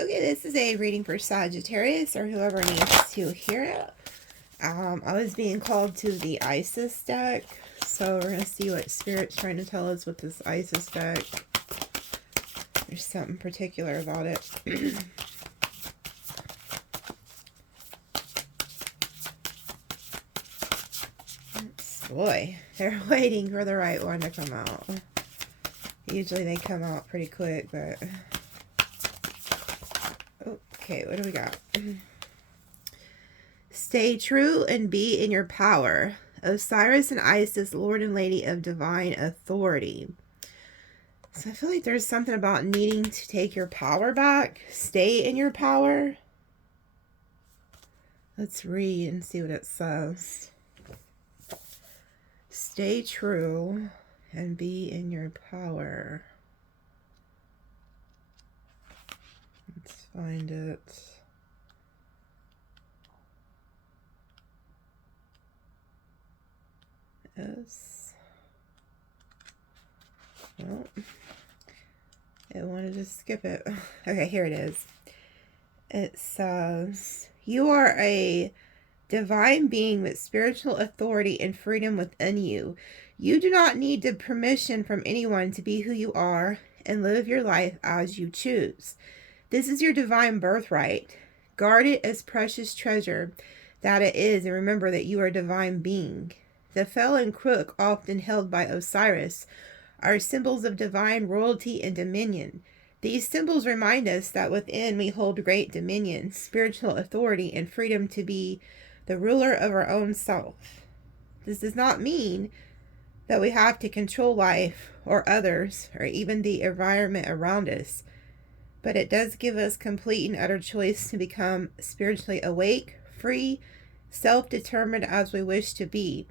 Okay, this is a reading for Sagittarius or whoever needs to hear it. I was being called to the Isis deck, so we're going to see what Spirit's trying to tell us with this Isis deck. There's something particular about it. Boy, they're waiting for the right one to come out. Usually they come out pretty quick, but... Okay, what do we got? Stay true and be in your power. Osiris and Isis, Lord and Lady of Divine Authority. So I feel like there's something about needing to take your power back. Stay in your power. Let's read and see what it says. Stay true and be in your power. Let's find it. Yes. Well, it wanted to skip it. Okay, here it is. It says, you are a divine being with spiritual authority and freedom within you. You do not need the permission from anyone to be who you are and live your life as you choose. This is your divine birthright. Guard it as precious treasure that it is, and remember that you are a divine being. The fel and crook, often held by Osiris, are symbols of divine royalty and dominion. These symbols remind us that within we hold great dominion, spiritual authority, and freedom to be the ruler of our own self. This does not mean that we have to control life or others or even the environment around us, but it does give us complete and utter choice to become spiritually awake, free, self-determined as we wish to be,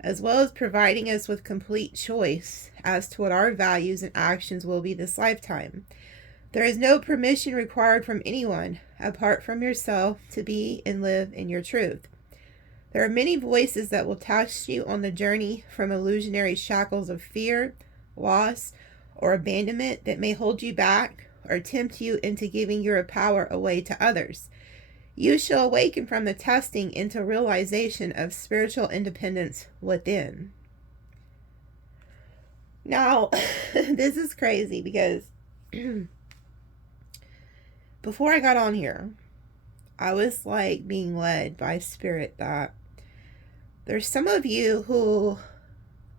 as well as providing us with complete choice as to what our values and actions will be this lifetime. There is no permission required from anyone apart from yourself to be and live in your truth. There are many voices that will test you on the journey from illusionary shackles of fear, loss, or abandonment that may hold you back or tempt you into giving your power away to others. You shall awaken from the testing into realization of spiritual independence within. Now, this is crazy because before I got on here, I was like being led by Spirit that there's some of you who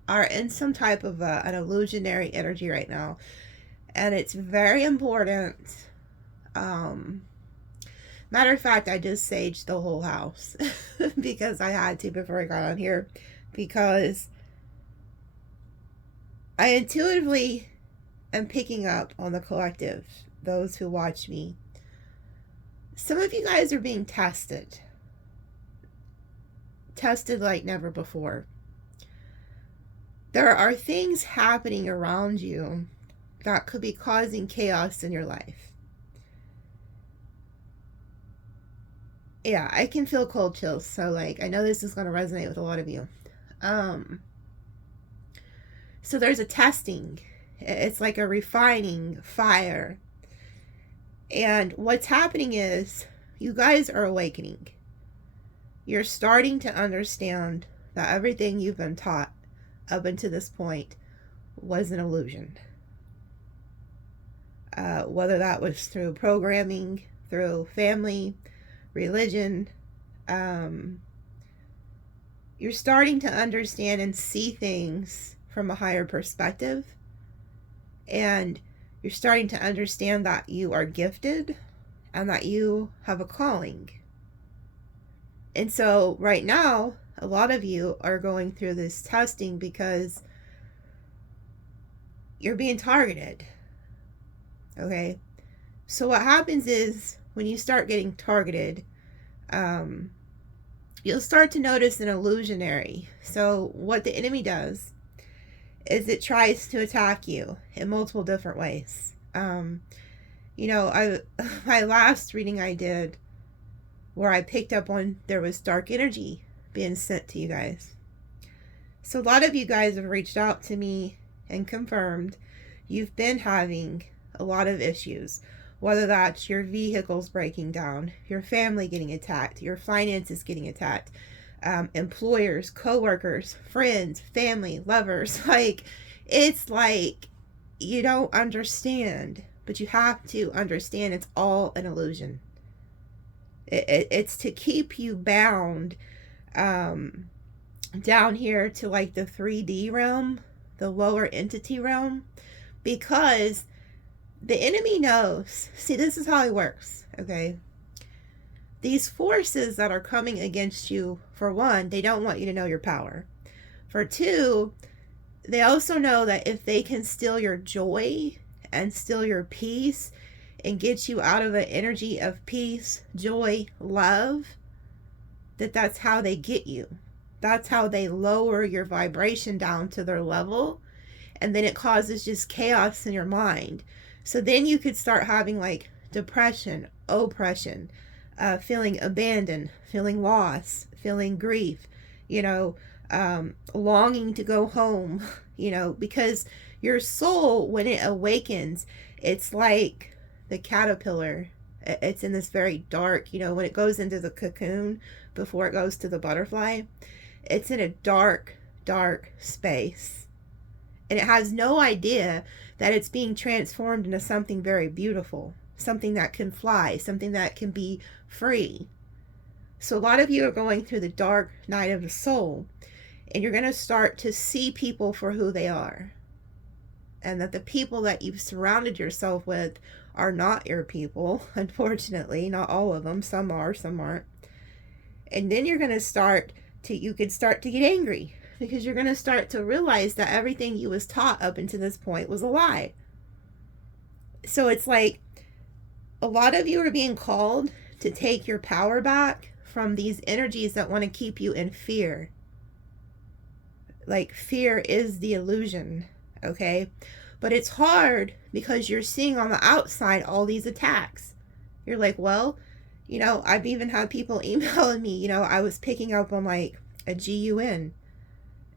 are in some type of an illusionary energy right now, and it's very important. Matter of fact, I just saged the whole house because I had to before I got on here, because I intuitively am picking up on the collective, those who watch me. Some of you guys are being tested. Tested like never before. There are things happening around you that could be causing chaos in your life. Yeah, I can feel cold chills, so like I know this is going to resonate with a lot of you. So there's a testing. It's like a refining fire. And what's happening is you guys are awakening. You're starting to understand that everything you've been taught up until this point was an illusion. Whether that was through programming, through family, religion, you're starting to understand and see things from a higher perspective, and you're starting to understand that you are gifted and that you have a calling. And so right now, a lot of you are going through this testing because you're being targeted. Okay? So what happens is when you start getting targeted, you'll start to notice an illusionary. So what the enemy does is it tries to attack you in multiple different ways. My last reading I did, where I picked up on there was dark energy being sent to you guys. So a lot of you guys have reached out to me and confirmed you've been having a lot of issues Whether that's your vehicles breaking down, your family getting attacked, your finances getting attacked, employers, co-workers, friends, family, lovers. Like, it's like, you don't understand, but you have to understand it's all an illusion. It's to keep you bound down here to like the 3D realm, the lower entity realm, because the enemy knows. See, this is how it works, okay? These forces that are coming against you, for one, they don't want you to know your power. For two, they also know that if they can steal your joy and steal your peace and get you out of an energy of peace, joy, love, that's how they get you. That's how they lower your vibration down to their level. And then it causes just chaos in your mind. So then you could start having like depression, oppression, feeling abandoned, feeling lost, feeling grief, longing to go home, because your soul, when it awakens, it's like the caterpillar. It's in this very dark, when it goes into the cocoon before it goes to the butterfly, it's in a dark, dark space. And it has no idea that it's being transformed into something very beautiful, something that can fly, something that can be free. So a lot of you are going through the dark night of the soul, and you're going to start to see people for who they are. And that the people that you've surrounded yourself with are not your people, unfortunately. Not all of them. Some are, some aren't. And then you're going to start to, you could start to get angry, because you're going to start to realize that everything you was taught up until this point was a lie. So it's like a lot of you are being called to take your power back from these energies that want to keep you in fear. Like, fear is the illusion, okay? But it's hard because you're seeing on the outside all these attacks. You're like, well, I've even had people emailing me, I was picking up on like a GUN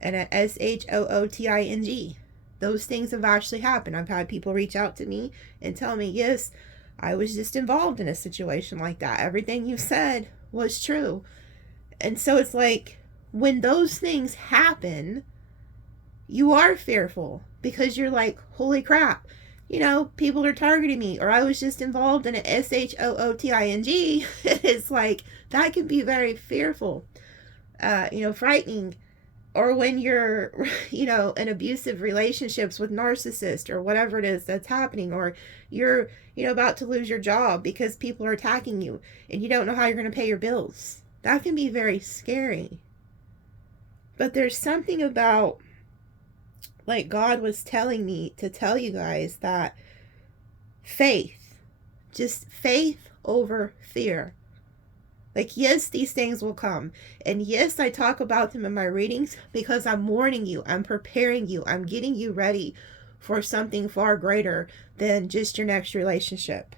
and a SHOOTING. Those things have actually happened. I've had people reach out to me and tell me, yes, I was just involved in a situation like that. Everything you said was true. And so it's like, when those things happen, you are fearful, because you're like, holy crap, people are targeting me, or I was just involved in an SHOOTING. It's like, that can be very fearful, frightening. Or when you're, in abusive relationships with narcissists or whatever it is that's happening, or you're, about to lose your job because people are attacking you and you don't know how you're going to pay your bills. That can be very scary. But there's something about, like, God was telling me to tell you guys that faith, just faith over fear. Like, yes, these things will come. And yes, I talk about them in my readings because I'm warning you, I'm preparing you, I'm getting you ready for something far greater than just your next relationship.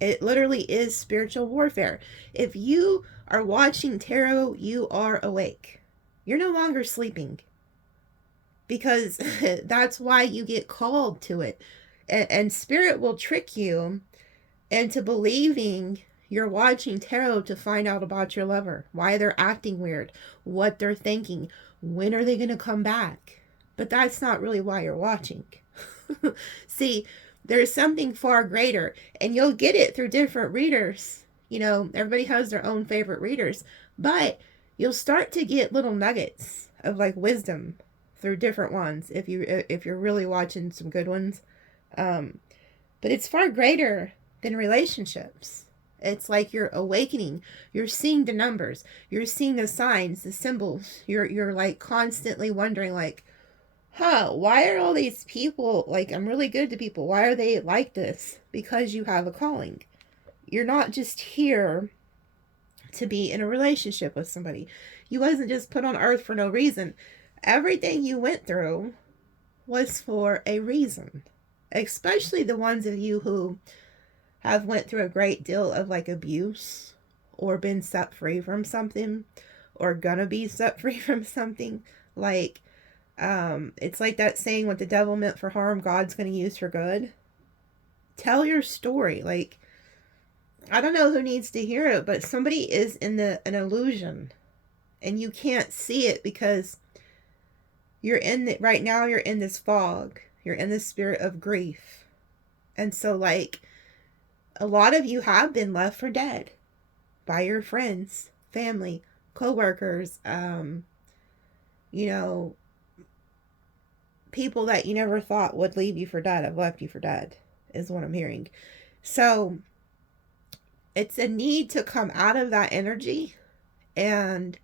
It literally is spiritual warfare. If you are watching tarot, you are awake. You're no longer sleeping. Because that's why you get called to it. And spirit will trick you into believing you're watching tarot to find out about your lover, why they're acting weird, what they're thinking, when are they going to come back. But that's not really why you're watching. See, there's something far greater, and you'll get it through different readers. Everybody has their own favorite readers, but you'll start to get little nuggets of like wisdom through different ones if you're really watching some good ones. But it's far greater than relationships. It's like you're awakening. You're seeing the numbers. You're seeing the signs, the symbols. You're like constantly wondering, like, why are all these people, like, I'm really good to people. Why are they like this? Because you have a calling. You're not just here to be in a relationship with somebody. You wasn't just put on earth for no reason. Everything you went through was for a reason. Especially the ones of you who have went through a great deal of like abuse, or been set free from something, or gonna be set free from something. Like, it's like that saying, what the devil meant for harm, God's gonna use for good. Tell your story. Like, I don't know who needs to hear it, but somebody is in an illusion and you can't see it because you're in the, right now you're in this fog. You're in the spirit of grief. And so, like, a lot of you have been left for dead by your friends, family, co-workers, you know, people that you never thought would leave you for dead have left you for dead, is what I'm hearing. So it's a need to come out of that energy and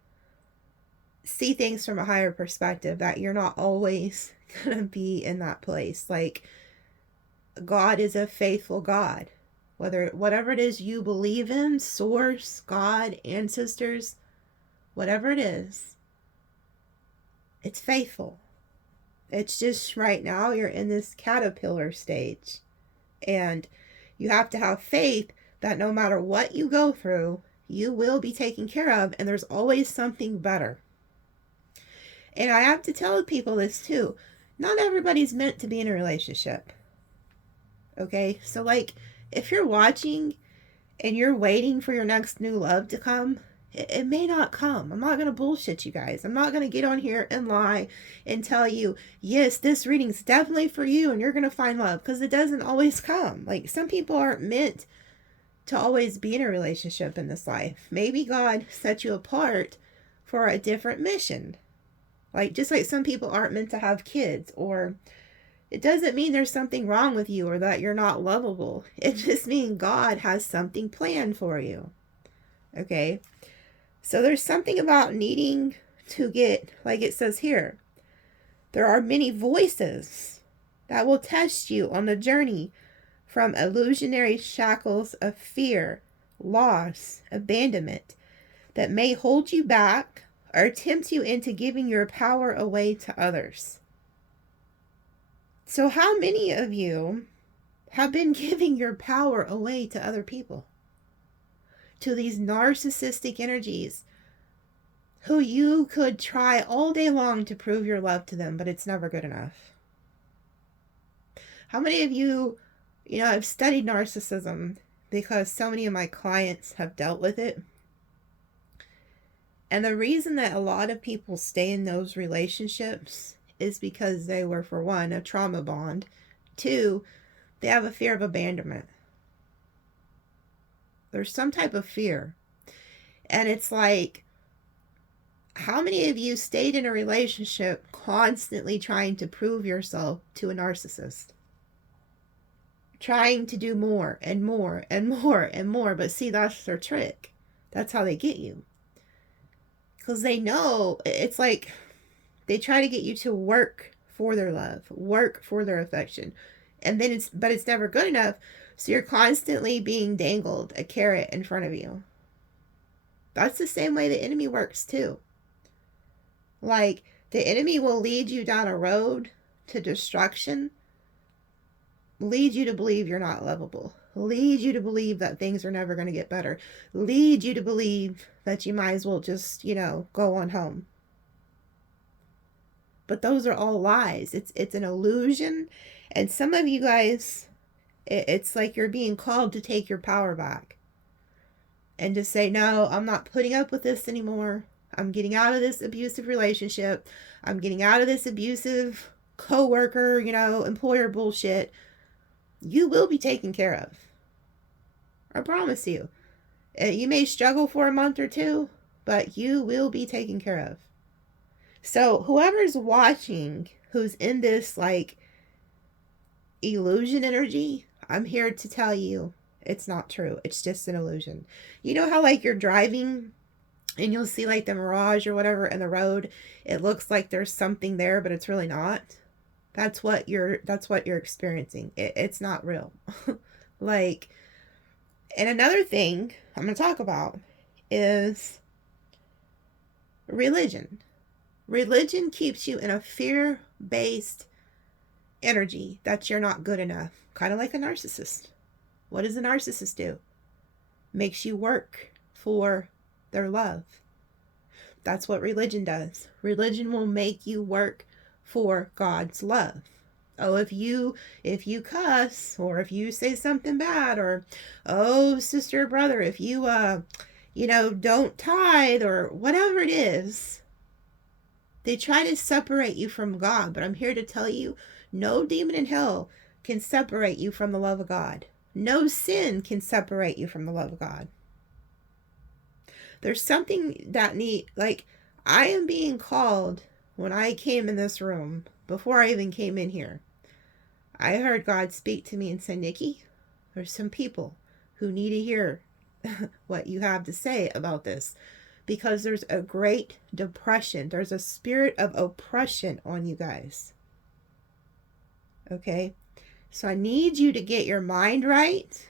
see things from a higher perspective, that you're not always gonna be in that place. Like, God is a faithful God. Whatever it is you believe in, source, God, ancestors, whatever it is, it's faithful. It's just right now you're in this caterpillar stage, and you have to have faith that no matter what you go through, you will be taken care of, and there's always something better. And I have to tell people this too. Not everybody's meant to be in a relationship. Okay? So, like, if you're watching and you're waiting for your next new love to come, it may not come. I'm not going to bullshit you guys. I'm not going to get on here and lie and tell you, yes, this reading's definitely for you and you're going to find love, because it doesn't always come. Like, some people aren't meant to always be in a relationship in this life. Maybe God set you apart for a different mission. Like, just like some people aren't meant to have kids, or it doesn't mean there's something wrong with you or that you're not lovable. It just means God has something planned for you. Okay? So there's something about needing to get, like it says here, there are many voices that will test you on the journey from illusionary shackles of fear, loss, abandonment that may hold you back or tempt you into giving your power away to others. So how many of you have been giving your power away to other people? To these narcissistic energies who you could try all day long to prove your love to them, but it's never good enough. How many of you, I've studied narcissism because so many of my clients have dealt with it. And the reason that a lot of people stay in those relationships is because they were, for one, a trauma bond. Two, they have a fear of abandonment. There's some type of fear. And it's like, how many of you stayed in a relationship constantly trying to prove yourself to a narcissist? Trying to do more and more and more and more. But see, that's their trick. That's how they get you. Because they know, it's like they try to get you to work for their love, work for their affection. And then it's never good enough. So you're constantly being dangled a carrot in front of you. That's the same way the enemy works too. Like, the enemy will lead you down a road to destruction, lead you to believe you're not lovable, lead you to believe that things are never going to get better, lead you to believe that you might as well just, go on home. But those are all lies. It's an illusion. And some of you guys, it's like you're being called to take your power back and to say, no, I'm not putting up with this anymore. I'm getting out of this abusive relationship. I'm getting out of this abusive coworker, employer bullshit. You will be taken care of. I promise you. You may struggle for a month or two, but you will be taken care of. So whoever's watching, who's in this like illusion energy, I'm here to tell you it's not true. It's just an illusion. You know how like you're driving and you'll see like the mirage or whatever in the road, it looks like there's something there, but it's really not. That's what you're experiencing. It's not real. Like, and another thing I'm going to talk about is religion. Religion keeps you in a fear-based energy that you're not good enough. Kind of like a narcissist. What does a narcissist do? Makes you work for their love. That's what religion does. Religion will make you work for God's love. Oh, if you cuss, or if you say something bad, or oh, sister or brother, if you don't tithe, or whatever it is, they try to separate you from God. But I'm here to tell you, no demon in hell can separate you from the love of God. No sin can separate you from the love of God. There's something that I am being called. When I came in this room, before I even came in here, I heard God speak to me and say, Nikki, there's some people who need to hear what you have to say about this, because there's a great depression. There's a spirit of oppression on you guys. Okay? So I need you to get your mind right,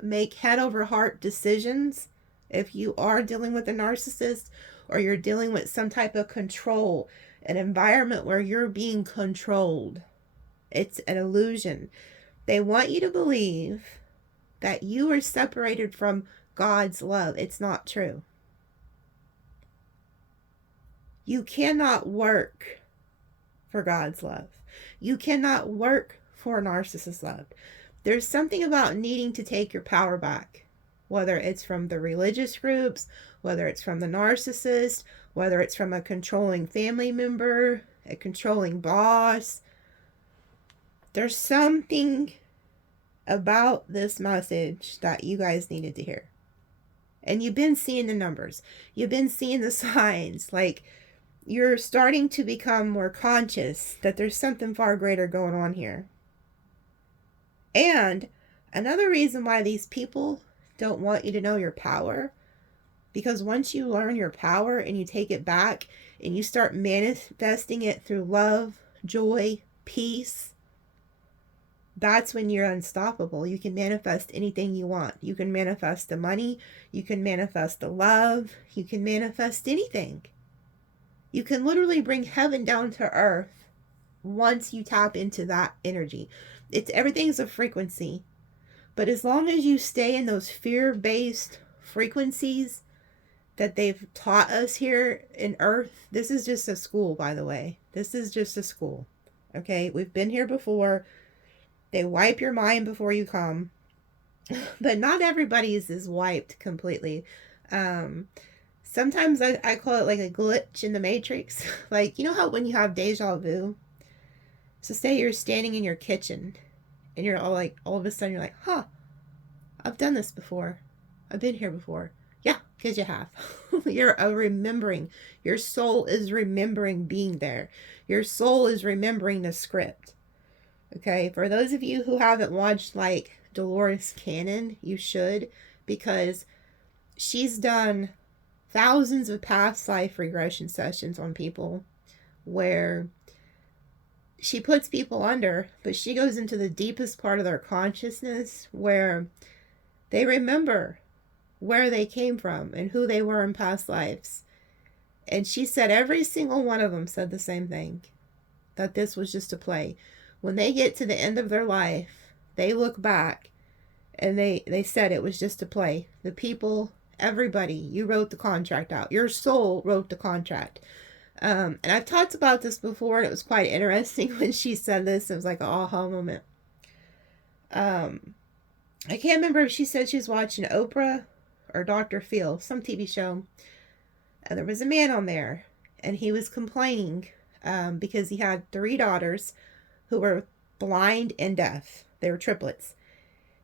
make head over heart decisions. If you are dealing with a narcissist, or you're dealing with some type of control, an environment where you're being controlled, it's an illusion. They want you to believe that you are separated from God's love. It's not true. You cannot work for God's love. You cannot work for narcissist love. There's something about needing to take your power back, whether it's from the religious groups, whether it's from the narcissist, whether it's from a controlling family member, a controlling boss. There's something about this message that you guys needed to hear. And you've been seeing the numbers. You've been seeing the signs. Like, you're starting to become more conscious that there's something far greater going on here. And another reason why these people don't want you to know your power, because once you learn your power and you take it back and you start manifesting it through love, joy, peace, that's when you're unstoppable. You can manifest anything you want. You can manifest the money. You can manifest the love. You can manifest anything. You can literally bring heaven down to earth once you tap into that energy. Everything's a frequency. But as long as you stay in those fear-based frequencies that they've taught us here in earth, this is just a school, by the way. This is just a school. Okay? We've been here before. They wipe your mind before you come. But not everybody's is wiped completely. Sometimes I call it like a glitch in the matrix. Like, you know how when you have deja vu? So say you're standing in your kitchen and you're all of a sudden you're like, huh, I've done this before. I've been here before. Yeah, because you have. You're remembering. Your soul is remembering being there. Your soul is remembering the script. Okay, for those of you who haven't watched like Dolores Cannon, you should, because she's done thousands of past life regression sessions on people where she puts people under, but she goes into the deepest part of their consciousness where they remember where they came from and who they were in past lives. And she said every single one of them said the same thing, that this was just a play. When they get to the end of their life, they look back and they said it was just a play. The people, everybody, you wrote the contract out. Your soul wrote the contract. And I've talked about this before, and it was quite interesting when she said this. It was like an aha moment. I can't remember if she said she was watching Oprah or Dr. Phil, some TV show. And there was a man on there, and he was complaining because he had 3 daughters who were blind and deaf. They were triplets.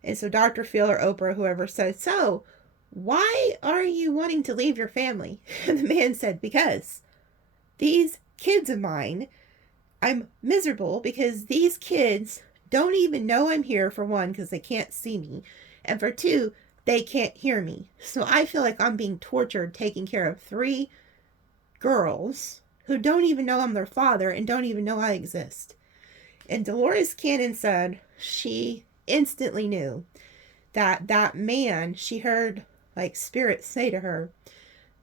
And so Dr. Phil or Oprah, whoever said, so why are you wanting to leave your family? And the man said, because these kids of mine, I'm miserable because these kids don't even know I'm here, for one, because they can't see me. And for 2, they can't hear me. So I feel like I'm being tortured taking care of 3 girls who don't even know I'm their father and don't even know I exist. And Dolores Cannon said she instantly knew that that man, she heard like spirit say to her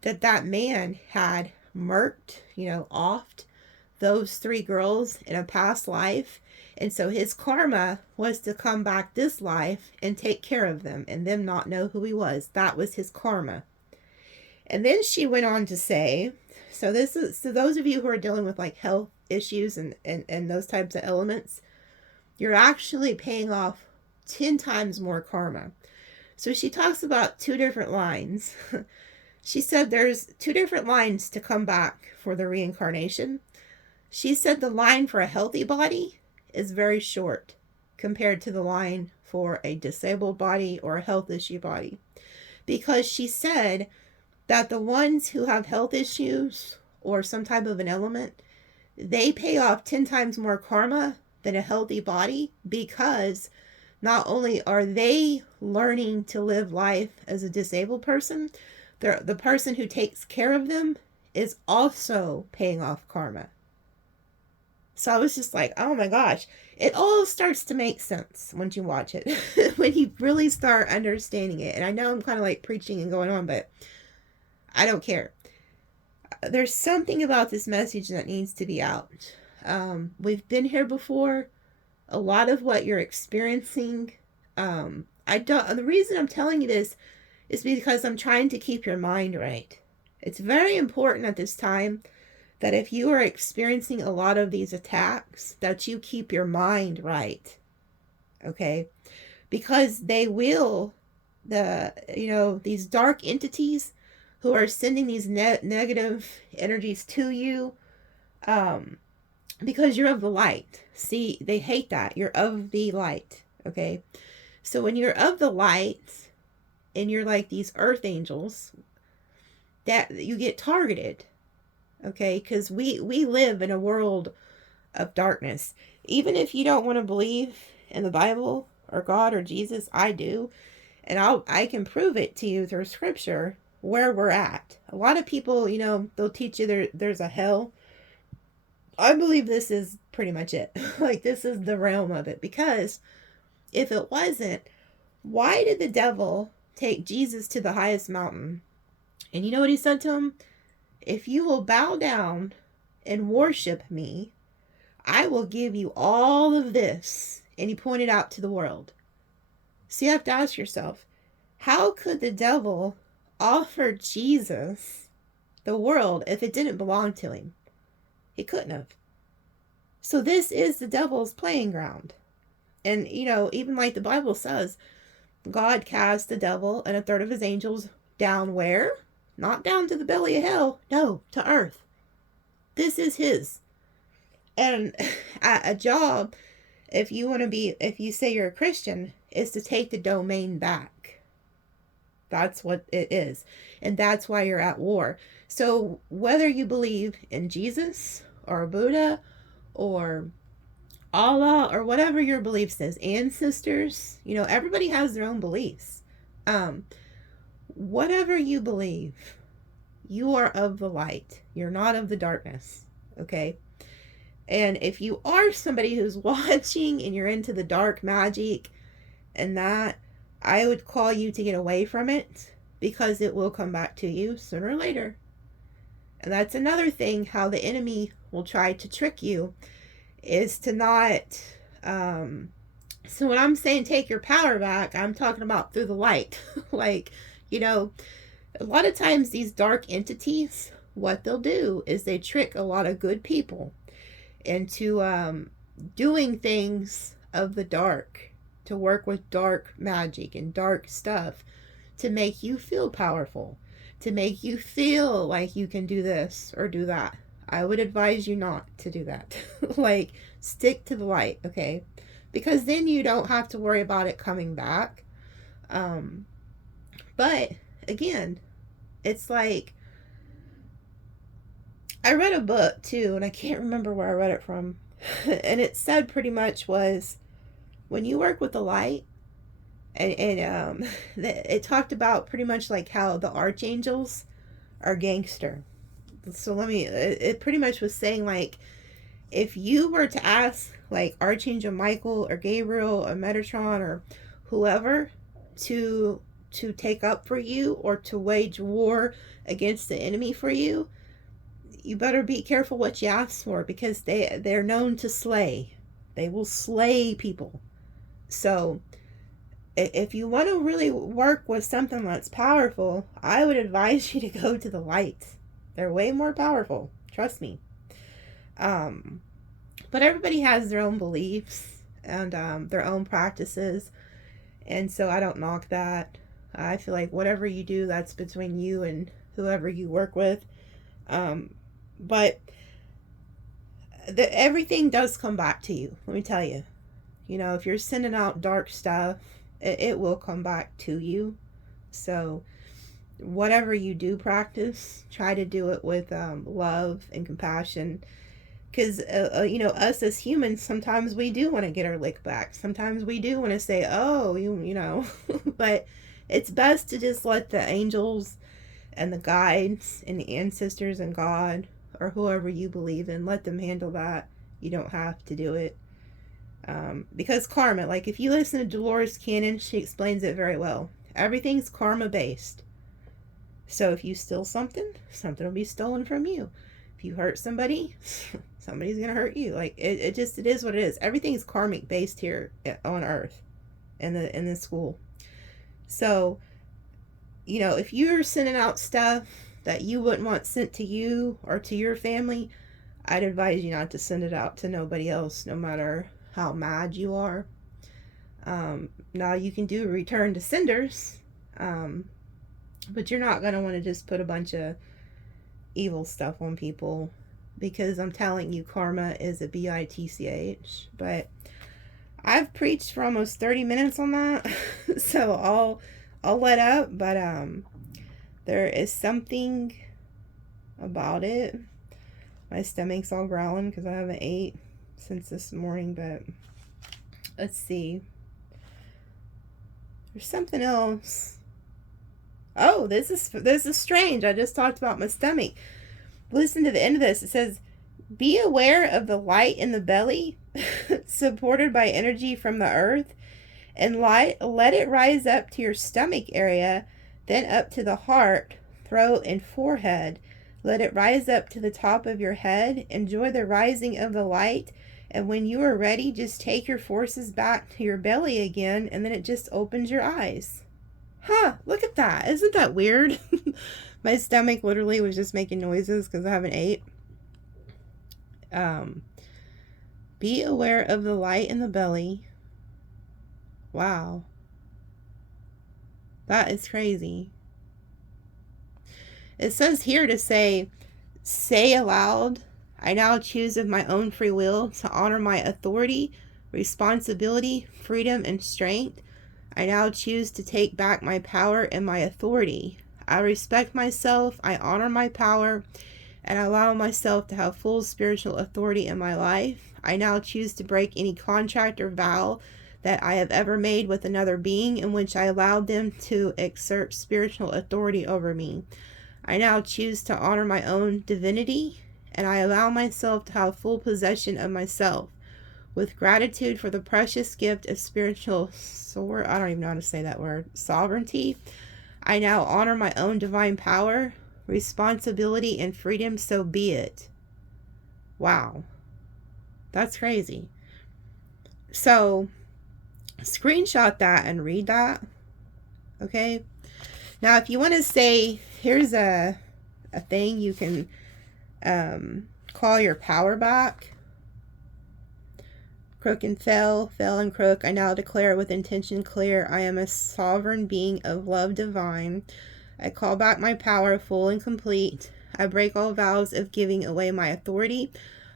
that that man had murked, offed those 3 girls in a past life. And so his karma was to come back this life and take care of them and them not know who he was. That was his karma. And then she went on to say, so those of you who are dealing with like health issues and those types of elements, you're actually paying off 10 times more karma. So she talks about 2 different lines. She said there's 2 different lines to come back for the reincarnation. She said the line for a healthy body is very short compared to the line for a disabled body or a health issue body. Because she said that the ones who have health issues or some type of an ailment, they pay off 10 times more karma than a healthy body, because not only are they learning to live life as a disabled person, the person who takes care of them is also paying off karma. So I was just like, oh my gosh, it all starts to make sense once you watch it, when you really start understanding it. And I know I'm kind of like preaching and going on, but I don't care. There's something about this message that needs to be out. We've been here before. A lot of what you're experiencing, the reason I'm telling you this is because I'm trying to keep your mind right. It's very important at this time that if you are experiencing a lot of these attacks, that you keep your mind right. Okay? Because they will, these dark entities who are sending these negative energies to you, because you're of the light. See, they hate that. You're of the light. Okay? So when you're of the light, and you're like these earth angels, that you get targeted. Okay? Because we live in a world of darkness. Even if you don't want to believe in the Bible or God or Jesus, I do. And I can prove it to you through scripture where we're at. A lot of people, they'll teach you there's a hell. I believe this is pretty much it. Like, this is the realm of it. Because if it wasn't, why did the devil take Jesus to the highest mountain? And you know what he said to him? If you will bow down and worship me, I will give you all of this. And he pointed out to the world. So you have to ask yourself, how could the devil offer Jesus the world if it didn't belong to him? He couldn't have. So this is the devil's playing ground. And, even like the Bible says, God cast the devil and a third of his angels down where? Not down to the belly of hell. No, to earth. This is his. And a job, if you say you're a Christian, is to take the domain back. That's what it is. And that's why you're at war. So whether you believe in Jesus or Buddha or Allah or whatever your beliefs is, ancestors, everybody has their own beliefs. Whatever you believe, you are of the light. You're not of the darkness. Okay? And if you are somebody who's watching and you're into the dark magic and that, I would call you to get away from it, because it will come back to you sooner or later. And that's another thing, how the enemy will try to trick you, is to not, so when I'm saying take your power back, I'm talking about through the light. Like, a lot of times these dark entities, what they'll do is they trick a lot of good people into doing things of the dark, to work with dark magic and dark stuff, to make you feel powerful, to make you feel like you can do this or do that. I would advise you not to do that. Like, stick to the light, okay? Because then you don't have to worry about it coming back. But again, it's like, I read a book too, and I can't remember where I read it from. And it said pretty much was, when you work with the light, and it talked about pretty much like how the archangels are gangster. So it pretty much was saying, like, if you were to ask like Archangel Michael or Gabriel or Metatron or whoever to take up for you or to wage war against the enemy for you, you better be careful what you ask for, because they're known to slay. They will slay people. So if you want to really work with something that's powerful, I would advise you to go to the light. They're way more powerful. Trust me. But everybody has their own beliefs. and their own practices. And so I don't knock that. I feel like whatever you do, that's between you and whoever you work with. But everything does come back to you. Let me tell you. You know, if you're sending out dark stuff, it will come back to you. So whatever you do practice, try to do it with love and compassion. Because, you know, us as humans, sometimes we do want to get our lick back. Sometimes we do want to say, oh, you know. But it's best to just let the angels and the guides and the ancestors and God or whoever you believe in, let them handle that. You don't have to do it. Because karma, like if you listen to Dolores Cannon, she explains it very well. Everything's karma based. So if you steal something, something will be stolen from you. If you hurt somebody, somebody's gonna hurt you. Like it is what it is. Everything's karmic based here on Earth, in the school. So, you know, if you're sending out stuff that you wouldn't want sent to you or to your family, I'd advise you not to send it out to nobody else, no matter how mad you are. Now you can do return to senders, but you're not gonna want to just put a bunch of evil stuff on people, because I'm telling you, karma is a bitch. But I've preached for almost 30 minutes on that, so I'll let up. But there is something about it. My stomach's all growling because I haven't ate since this morning. But let's see. There's something else. Oh, this is strange. I just talked about my stomach. Listen to the end of this. It says, be aware of the light in the belly, supported by energy from the earth, and let it rise up to your stomach area, then up to the heart, throat, and forehead. Let it rise up to the top of your head. Enjoy the rising of the light. And when you are ready, just take your forces back to your belly again, and then it just opens your eyes. Huh, look at that. Isn't that weird? My stomach literally was just making noises because I haven't ate. Be aware of the light in the belly. Wow. That is crazy. It says here to say aloud, I now choose of my own free will to honor my authority, responsibility, freedom, and strength. I now choose to take back my power and my authority. I respect myself, I honor my power, and I allow myself to have full spiritual authority in my life. I now choose to break any contract or vow that I have ever made with another being in which I allowed them to exert spiritual authority over me. I now choose to honor my own divinity, and I allow myself to have full possession of myself. With gratitude for the precious gift of spiritual I don't even know how to say that word, sovereignty, I now honor my own divine power, responsibility, and freedom, so be it. Wow. That's crazy. So, screenshot that and read that. Okay? Now, if you want to say, here's a thing you can call your power back. Crook and fell and crook. I now declare with intention clear, I am a sovereign being of love divine. I call back my power full and complete. I break all vows of giving away my authority.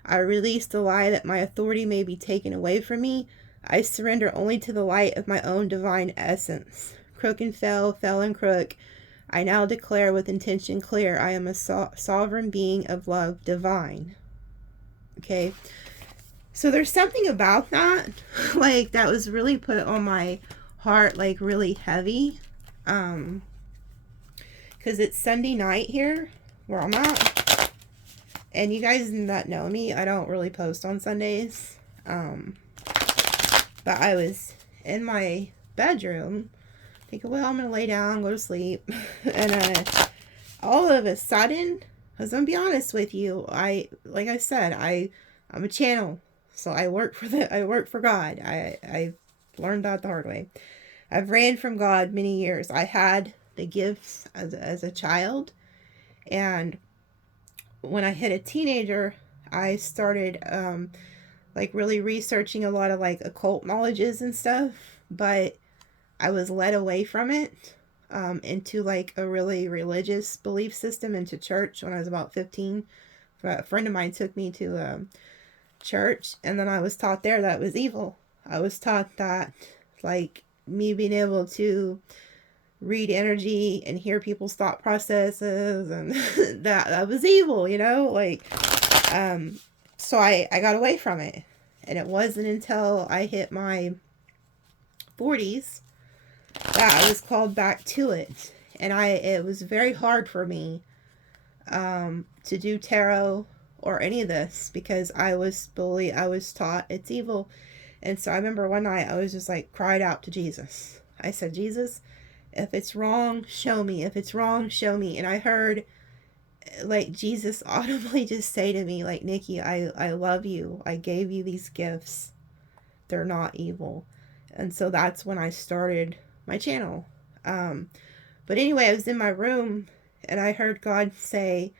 I release the lie that my authority may be taken away from me. I surrender only to the light of my own divine essence. Crook and fell and crook. I now declare with intention clear, I am a sovereign being of love divine. Okay? So there's something about that, like, that was really put on my heart, like, really heavy. Because it's Sunday night here, where I'm at. And you guys that know me, I don't really post on Sundays. But I was in my bedroom, thinking, well, I'm going to lay down, go to sleep. And all of a sudden, because I'm going to be honest with you, like I said, I'm a channel. So I work for God. I learned that the hard way. I've ran from God many years. I had the gifts as a child. And when I hit a teenager, I started like really researching a lot of like occult knowledges and stuff, but I was led away from it into like a really religious belief system, into church when I was about 15. A friend of mine took me to church, and then I was taught there that it was evil. I was taught that like me being able to read energy and hear people's thought processes and that was evil, you know, like so I got away from it. And it wasn't until I hit my 40s that I was called back to it. And it was very hard for me to do tarot or any of this, because I was taught it's evil. And so I remember one night I was just like cried out to Jesus. I said, Jesus, if it's wrong, show me. If it's wrong, show me. And I heard like Jesus audibly just say to me, like, Nikki, I love you. I gave you these gifts. They're not evil. And so that's when I started my channel. But anyway, I was in my room and I heard God say,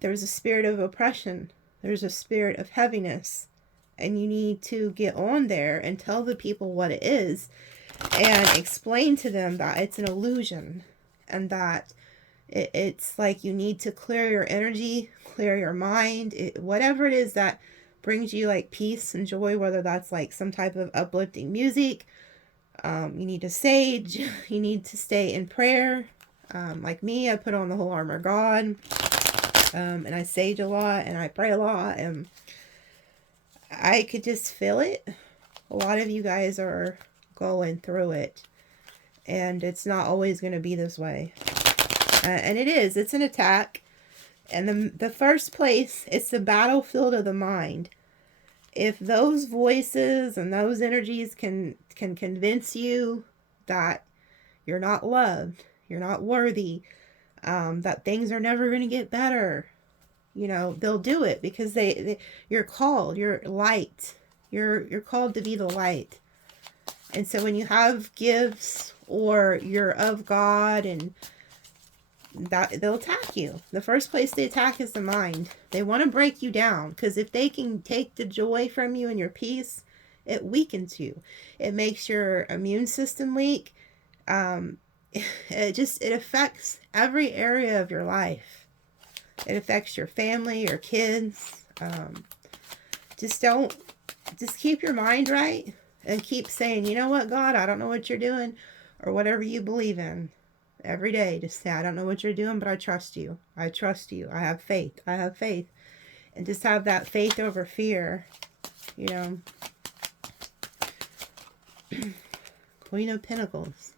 there's a spirit of oppression. There's a spirit of heaviness. And you need to get on there and tell the people what it is and explain to them that it's an illusion, and that it's like you need to clear your energy, clear your mind, whatever it is that brings you like peace and joy, whether that's like some type of uplifting music. You need to sage, you need to stay in prayer. Like me, I put on the whole armor of God, and I sage a lot and I pray a lot, and I could just feel it. A lot of you guys are going through it, and it's not always going to be this way. And it's an attack. And the first place, it's the battlefield of the mind. If those voices and those energies can convince you that you're not loved, you're not worthy, that things are never going to get better, you know, they'll do it because you're called, you're light. You're called to be the light. And so when you have gifts or you're of God, and that they'll attack you. The first place they attack is the mind. They want to break you down, because if they can take the joy from you and your peace, it weakens you. It makes your immune system weak. It affects every area of your life. It affects your family, your kids. Just keep your mind right. And keep saying, you know what, God, I don't know what you're doing, or whatever you believe in. Every day, just say, I don't know what you're doing, but I trust you. I trust you. I have faith. I have faith. And just have that faith over fear, you know. Queen of Pentacles.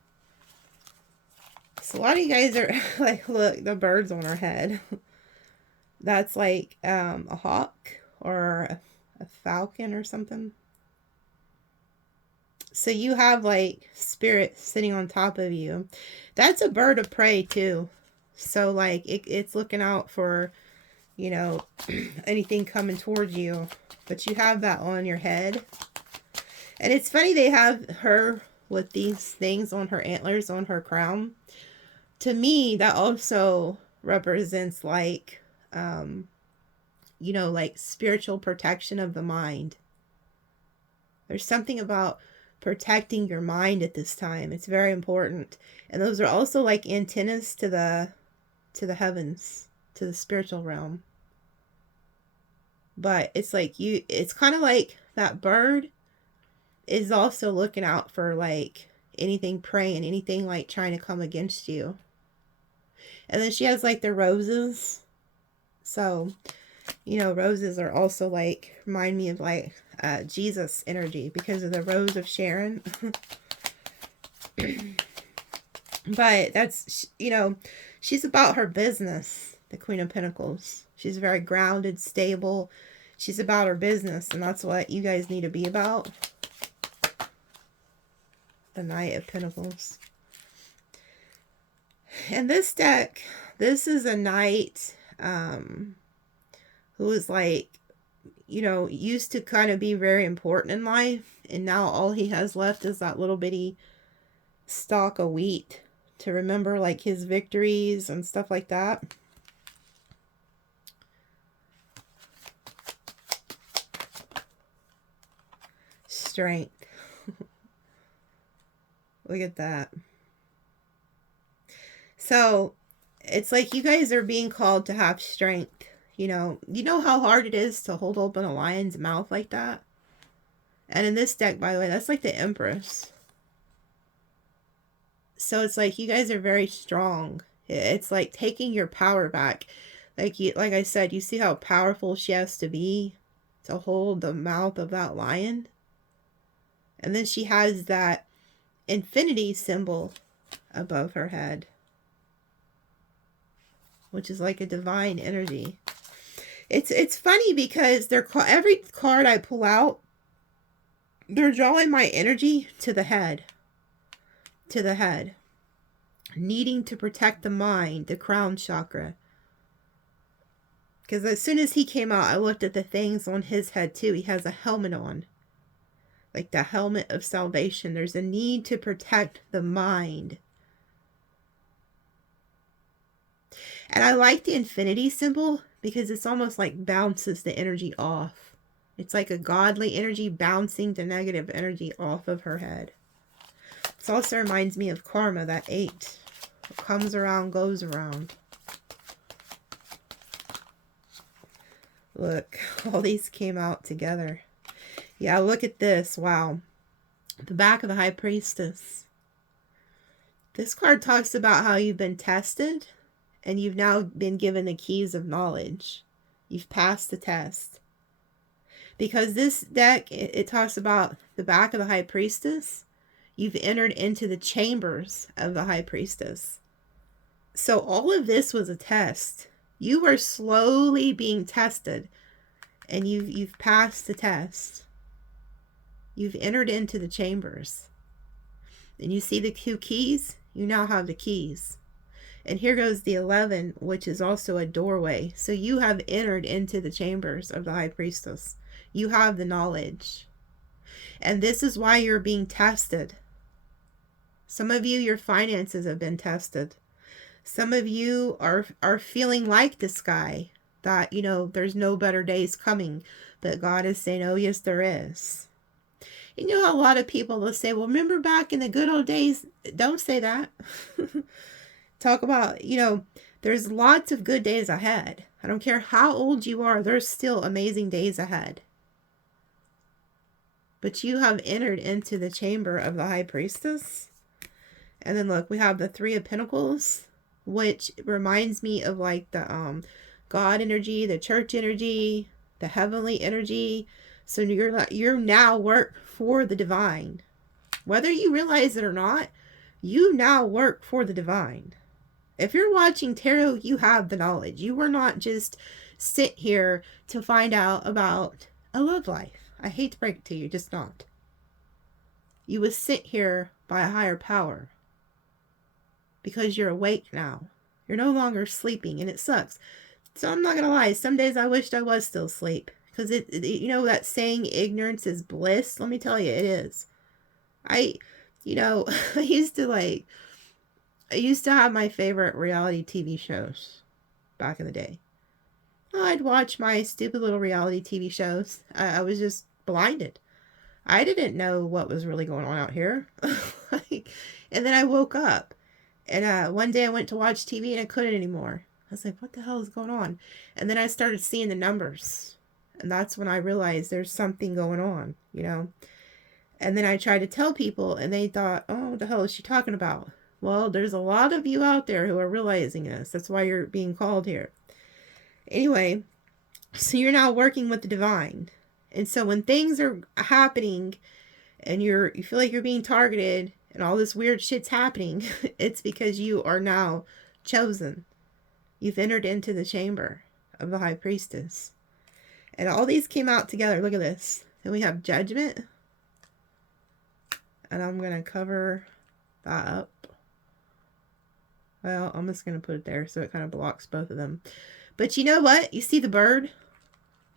So a lot of you guys are like, look, the bird's on her head. That's like a hawk or a falcon or something. So you have like spirit sitting on top of you. That's a bird of prey too. So like it's looking out for, you know, anything coming towards you. But you have that on your head. And it's funny, they have her with these things on her antlers, on her crown. To me, that also represents like, you know, like spiritual protection of the mind. There's something about protecting your mind at this time. It's very important. And those are also like antennas to the heavens, to the spiritual realm. But it's like it's kind of like that bird is also looking out for like anything preying, anything like trying to come against you. And then she has like the roses. So, you know, roses are also like, remind me of like Jesus energy because of the Rose of Sharon. But that's, you know, she's about her business, the Queen of Pentacles. She's very grounded, stable. She's about her business, and that's what you guys need to be about. The Knight of Pentacles. And this deck, this is a knight who is like, you know, used to kind of be very important in life, and now all he has left is that little bitty stalk of wheat to remember like his victories and stuff like that. strength. Look at that. So it's like you guys are being called to have strength. You know how hard it is to hold open a lion's mouth like that? And in this deck, by the way, that's like the Empress. So it's like you guys are very strong. It's like taking your power back. Like I said, you see how powerful she has to be to hold the mouth of that lion? And then she has that infinity symbol above her head, which is like a divine energy. It's funny because every card I pull out, they're drawing my energy to the head. To the head. Needing to protect the mind, the crown chakra. Because as soon as he came out, I looked at the things on his head too. He has a helmet on. Like the helmet of salvation. There's a need to protect the mind. And I like the infinity symbol because it's almost like bounces the energy off. It's like a godly energy bouncing the negative energy off of her head. This also reminds me of karma, that 8. What comes around goes around. Look, all these came out together. Yeah, look at this. Wow. The back of the High Priestess. This card talks about how you've been tested and you've now been given the keys of knowledge. You've passed the test. Because this deck, it talks about the back of the High Priestess. You've entered into the chambers of the High Priestess. So all of this was a test. You were slowly being tested. And you've passed the test. You've entered into the chambers. And you see the 2 keys? You now have the keys. And here goes the 11, which is also a doorway. So you have entered into the chambers of the High Priestess. You have the knowledge. And this is why you're being tested. Some of you, your finances have been tested. Some of you are feeling like this guy. That, there's no better days coming. But God is saying, oh, yes, there is. You know, a lot of people will say, well, remember back in the good old days? Don't say that. Talk about, there's lots of good days ahead. I don't care how old you are. There's still amazing days ahead. But you have entered into the chamber of the High Priestess. And then look, we have the 3 of Pentacles, which reminds me of like the God energy, the church energy, the heavenly energy. So you're now work for the divine. Whether you realize it or not, you now work for the divine. If you're watching tarot, you have the knowledge. You were not just sit here to find out about a love life. I hate to break it to you, just not. You was sit here by a higher power. Because you're awake now. You're no longer sleeping, and it sucks. So I'm not going to lie. Some days I wished I was still asleep. Because that saying, ignorance is bliss. Let me tell you, it is. I used to have my favorite reality TV shows back in the day. I'd watch my stupid little reality TV shows. I was just blinded. I didn't know what was really going on out here. And then I woke up. And one day I went to watch TV and I couldn't anymore. I was like, what the hell is going on? And then I started seeing the numbers. And that's when I realized there's something going on, And then I tried to tell people and they thought, oh, what the hell is she talking about? Well, there's a lot of you out there who are realizing this. That's why you're being called here. Anyway, so you're now working with the divine. And so when things are happening and you feel like you're being targeted and all this weird shit's happening, it's because you are now chosen. You've entered into the chamber of the High Priestess. And all these came out together. Look at this. And we have Judgment. And I'm going to cover that up. Well, I'm just going to put it there so it kind of blocks both of them. But you know what? You see the bird?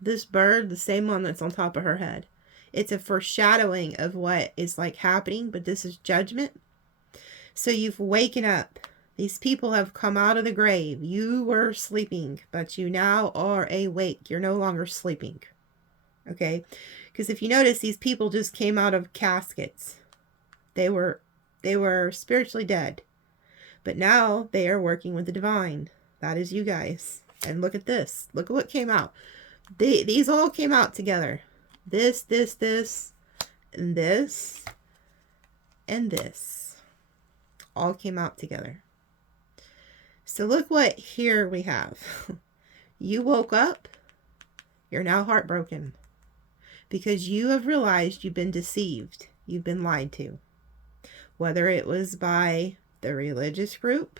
This bird, the same one that's on top of her head. It's a foreshadowing of what is like happening, but this is judgment. So you've waken up. These people have come out of the grave. You were sleeping, but you now are awake. You're no longer sleeping. Okay? Because if you notice, these people just came out of caskets. They were spiritually dead. But now they are working with the divine. That is you guys. And look at this. Look at what came out. These all came out together. This, and this, and this. All came out together. So look what here we have. You woke up. You're now heartbroken. Because you have realized you've been deceived. You've been lied to. Whether it was by the religious group,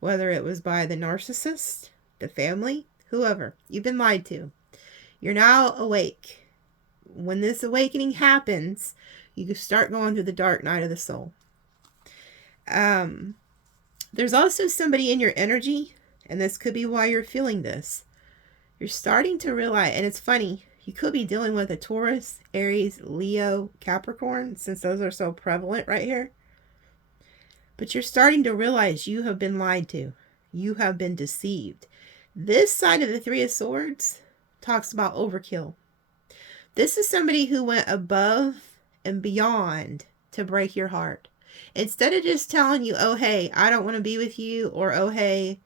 whether it was by the narcissist, the family, whoever, you've been lied to. You're now awake. When this awakening happens, you start going through the dark night of the soul. There's also somebody in your energy, and this could be why you're feeling this. You're starting to realize, and it's funny, you could be dealing with a Taurus, Aries, Leo, Capricorn, since those are so prevalent right here. But you're starting to realize you have been lied to. You have been deceived. This side of the Three of Swords talks about overkill. This is somebody who went above and beyond to break your heart. Instead of just telling you, oh, hey, I don't want to be with you, or, oh, hey,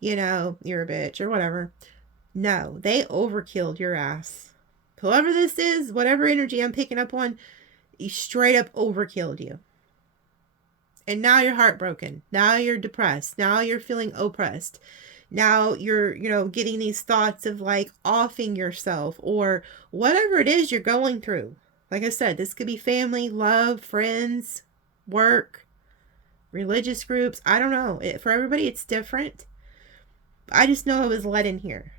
you know, you're a bitch, or whatever. No, they overkilled your ass. Whoever this is, whatever energy I'm picking up on, he straight up overkilled you. And now you're heartbroken. Now you're depressed. Now you're feeling oppressed. Now you're, getting these thoughts of like offing yourself or whatever it is you're going through. Like I said, this could be family, love, friends, work, religious groups. I don't know. For everybody, it's different. I just know I was led in here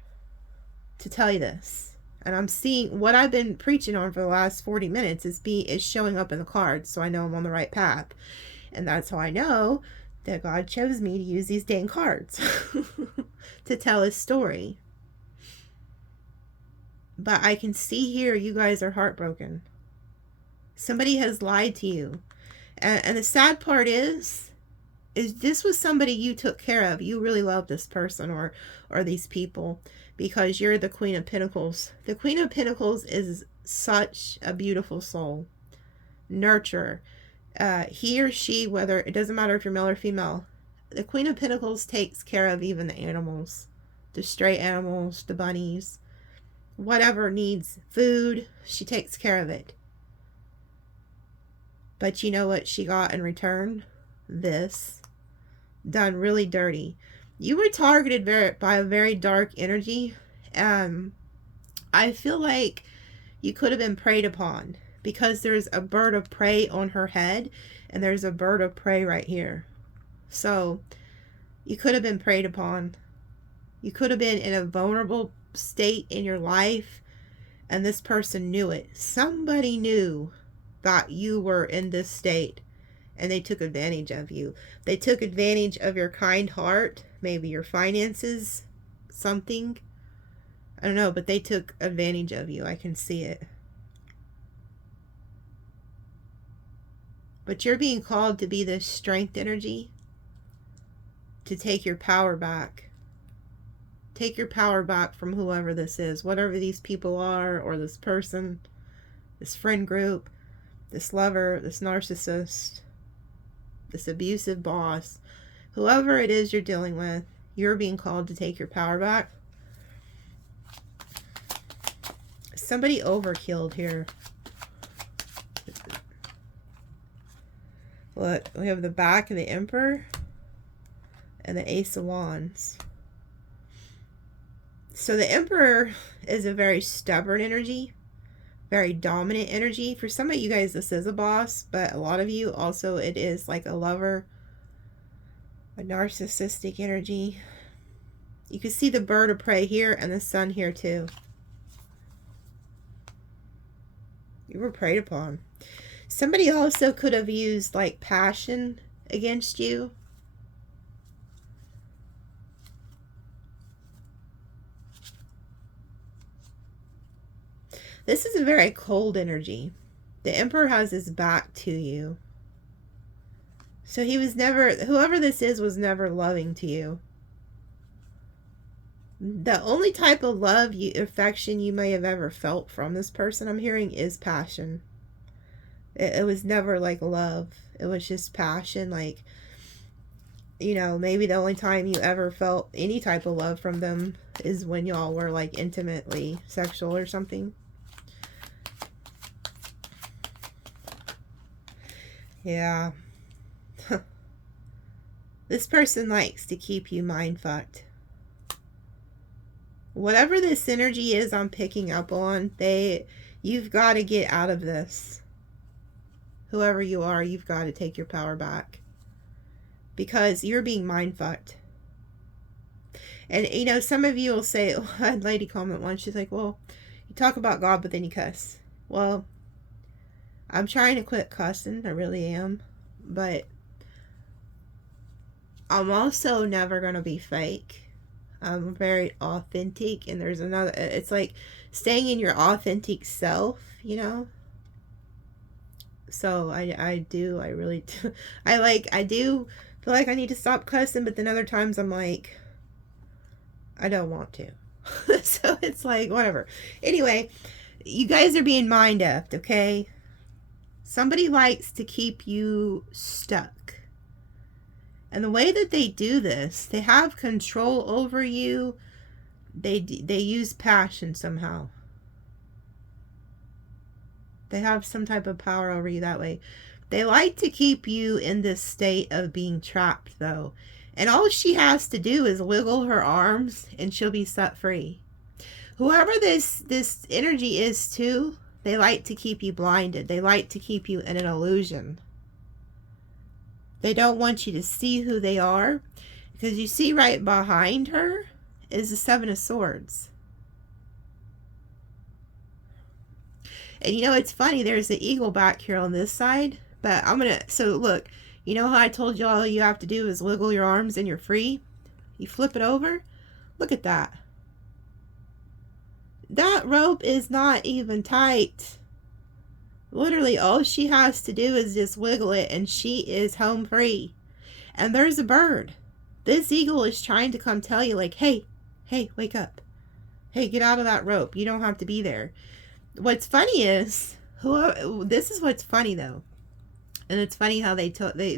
to tell you this. And I'm seeing what I've been preaching on for the last 40 minutes is showing up in the cards. So I know I'm on the right path. And that's how I know that God chose me to use these dang cards to tell his story. But I can see here you guys are heartbroken. Somebody has lied to you. And the sad part is this was somebody you took care of. You really love this person or these people because you're the Queen of Pentacles. The Queen of Pentacles is such a beautiful soul. Nurturer. He or she, whether it doesn't matter if you're male or female, the Queen of Pentacles takes care of even the animals, the stray animals, the bunnies, whatever needs food, she takes care of it. But you know what she got in return? This. Done really dirty. You were targeted by a very dark energy. I feel like you could have been preyed upon. Because there's a bird of prey on her head. And there's a bird of prey right here. So, you could have been preyed upon. You could have been in a vulnerable state in your life. And this person knew it. Somebody knew that you were in this state. And they took advantage of you. They took advantage of your kind heart. Maybe your finances. Something. I don't know. But they took advantage of you. I can see it. But you're being called to be this strength energy. To take your power back. Take your power back from whoever this is. Whatever these people are. Or this person. This friend group. This lover. This narcissist. This abusive boss. Whoever it is you're dealing with. You're being called to take your power back. Somebody overkilled here. Look, we have the back of the Emperor and the Ace of Wands. So the Emperor is a very stubborn energy, very dominant energy. For some of you guys, this is a boss, but a lot of you also, it is like a lover, a narcissistic energy. You can see the bird of prey here and the sun here too. You were preyed upon. Somebody also could have used like passion against you. This is a very cold energy. The Emperor has his back to you. So he was never, whoever this is was never loving to you. The only type of love, affection you may have ever felt from this person, I'm hearing, is passion. It was never like love. It was just passion. Like, you know, maybe the only time you ever felt any type of love from them is when y'all were like intimately sexual or something. Yeah. This person likes to keep you mind fucked. Whatever this energy is I'm picking up on, you've got to get out of this. Whoever you are, you've got to take your power back. Because you're being mind fucked. And, you know, some of you will say, oh, I had a lady comment once, she's like, well, you talk about God, but then you cuss. Well, I'm trying to quit cussing, I really am. But I'm also never going to be fake. I'm very authentic, and there's another, it's like staying in your authentic self, you know? So I do feel like I need to stop cussing, but then other times I'm like, I don't want to. So it's like, whatever. Anyway, you guys are being mind effed, okay? Somebody likes to keep you stuck. And the way that they do this, they have control over you. They use passion somehow. They have some type of power over you that way. They like to keep you in this state of being trapped, though. And all she has to do is wiggle her arms and she'll be set free. Whoever this energy is too, they like to keep you blinded. They like to keep you in an illusion. They don't want you to see who they are, because you see right behind her is the Seven of Swords. And you know, it's funny, there's the eagle back here on this side, but so look, you know how I told you all you have to do is wiggle your arms and you're free? You flip it over, look at that. That rope is not even tight. Literally, all she has to do is just wiggle it and she is home free. And there's a bird. This eagle is trying to come tell you, like, hey, wake up. Hey, get out of that rope. You don't have to be there. What's funny is, this is what's funny though. And it's funny how they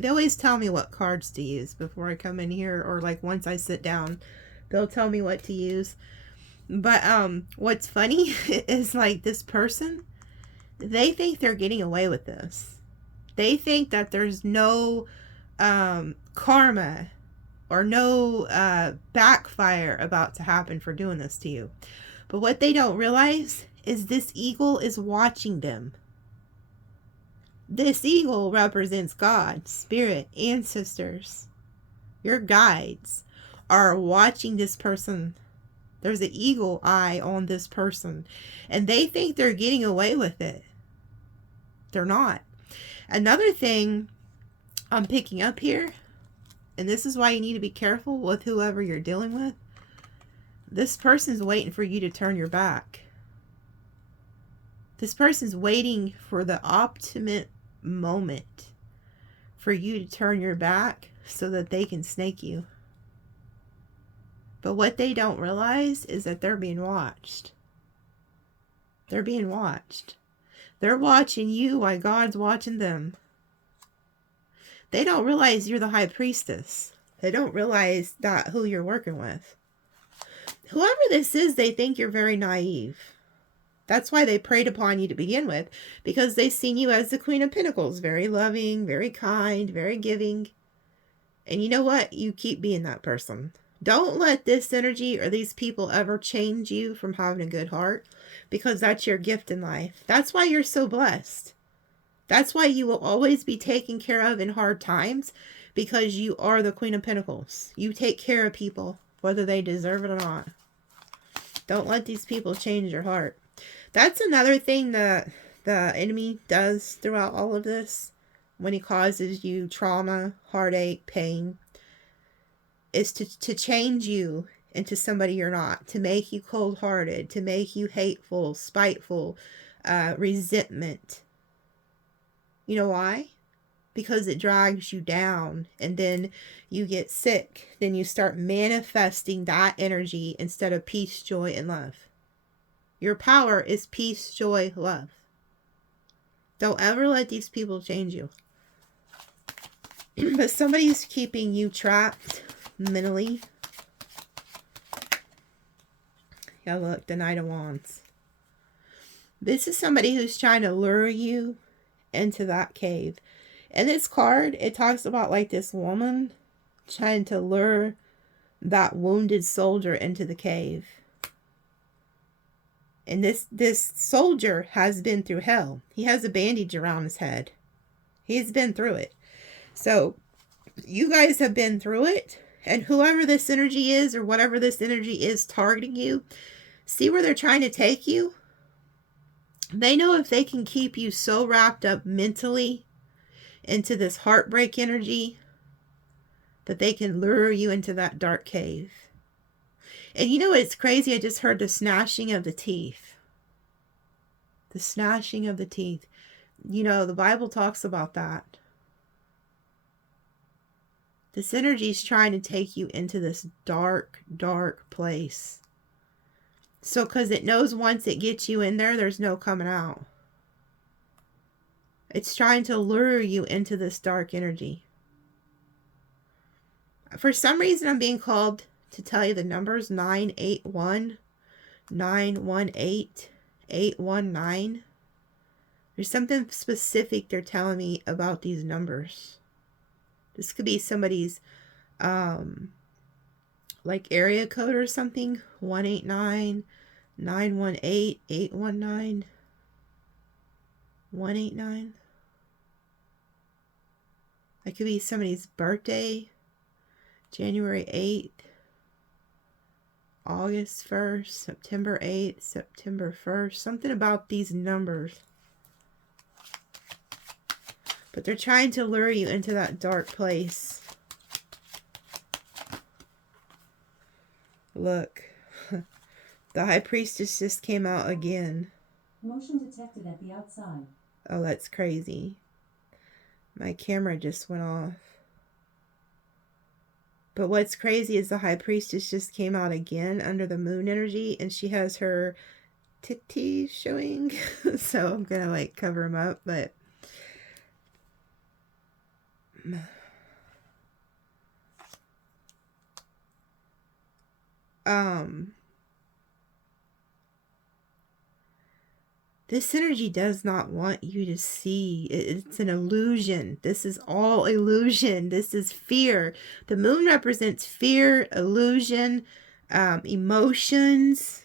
always tell me what cards to use before I come in here, or like once I sit down, they'll tell me what to use. But what's funny is, like, this person, they think they're getting away with this. They think that there's no karma or no backfire about to happen for doing this to you. But what they don't realize is this eagle is watching them. This eagle represents God, spirit, ancestors. Your guides are watching this person. There's an eagle eye on this person. And they think they're getting away with it. They're not. Another thing I'm picking up here, and this is why you need to be careful with whoever you're dealing with. This person's waiting for you to turn your back. This person's waiting for the optimate moment for you to turn your back so that they can snake you. But what they don't realize is that they're being watched. They're being watched. They're watching you while God's watching them. They don't realize you're the high priestess. They don't realize that who you're working with. Whoever this is, they think you're very naive. That's why they preyed upon you to begin with, because they've seen you as the Queen of Pentacles. Very loving, very kind, very giving. And you know what? You keep being that person. Don't let this energy or these people ever change you from having a good heart, because that's your gift in life. That's why you're so blessed. That's why you will always be taken care of in hard times, because you are the Queen of Pentacles. You take care of people, whether they deserve it or not. Don't let these people change your heart. That's another thing that the enemy does throughout all of this, when he causes you trauma, heartache, pain, is to change you into somebody you're not, to make you cold-hearted, to make you hateful, spiteful, resentment. You know why? because it drags you down, and then you get sick. Then you start manifesting that energy instead of peace, joy, and love. Your power is peace, joy, love. Don't ever let these people change you. But somebody's keeping you trapped mentally. Yeah, look, the Knight of Wands. This is somebody who's trying to lure you into that cave. In this card, it talks about like this woman trying to lure that wounded soldier into the cave. And this soldier has been through hell. He has a bandage around his head. He's been through it. So you guys have been through it. And whoever this energy is, or whatever this energy is targeting you, see where they're trying to take you? They know if they can keep you so wrapped up mentally into this heartbreak energy, that they can lure you into that dark cave. And you know what's crazy? I just heard the snashing of the teeth. The snashing of the teeth. You know, the Bible talks about that. This energy is trying to take you into this dark, dark place. So, because it knows once it gets you in there, there's no coming out. It's trying to lure you into this dark energy. For some reason, I'm being called to tell you the numbers 981, 918, 819. There's something specific they're telling me about these numbers. This could be somebody's like area code or something. 189, 918, 819, 189. That could be somebody's birthday. January 8th, August 1st, September 8th, September 1st. Something about these numbers. But they're trying to lure you into that dark place. Look. The High Priestess just came out again. Motion detected at the outside. Oh, that's crazy. My camera just went off. But what's crazy is the High Priestess just came out again under the moon energy, and she has her titties showing. So I'm gonna like cover them up, but this energy does not want you to see. It's an illusion. This is all illusion. This is fear. The moon represents fear, illusion, emotions.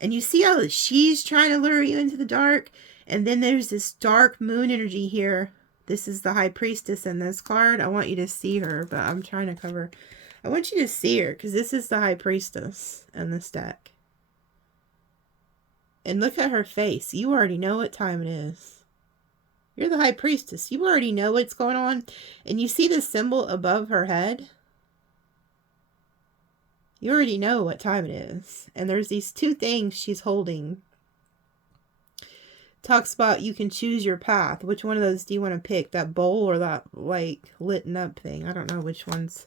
And you see how she's trying to lure you into the dark? And then there's this dark moon energy here. This is the High Priestess in this card. I want you to see her, but I'm trying to cover. I want you to see her because this is the High Priestess in this deck. And look at her face. You already know what time it is. You're the High Priestess. You already know what's going on. And you see the symbol above her head? You already know what time it is. And there's these two things she's holding. Talks about you can choose your path. Which one of those do you want to pick? That bowl or that, like, lit up thing? I don't know which ones.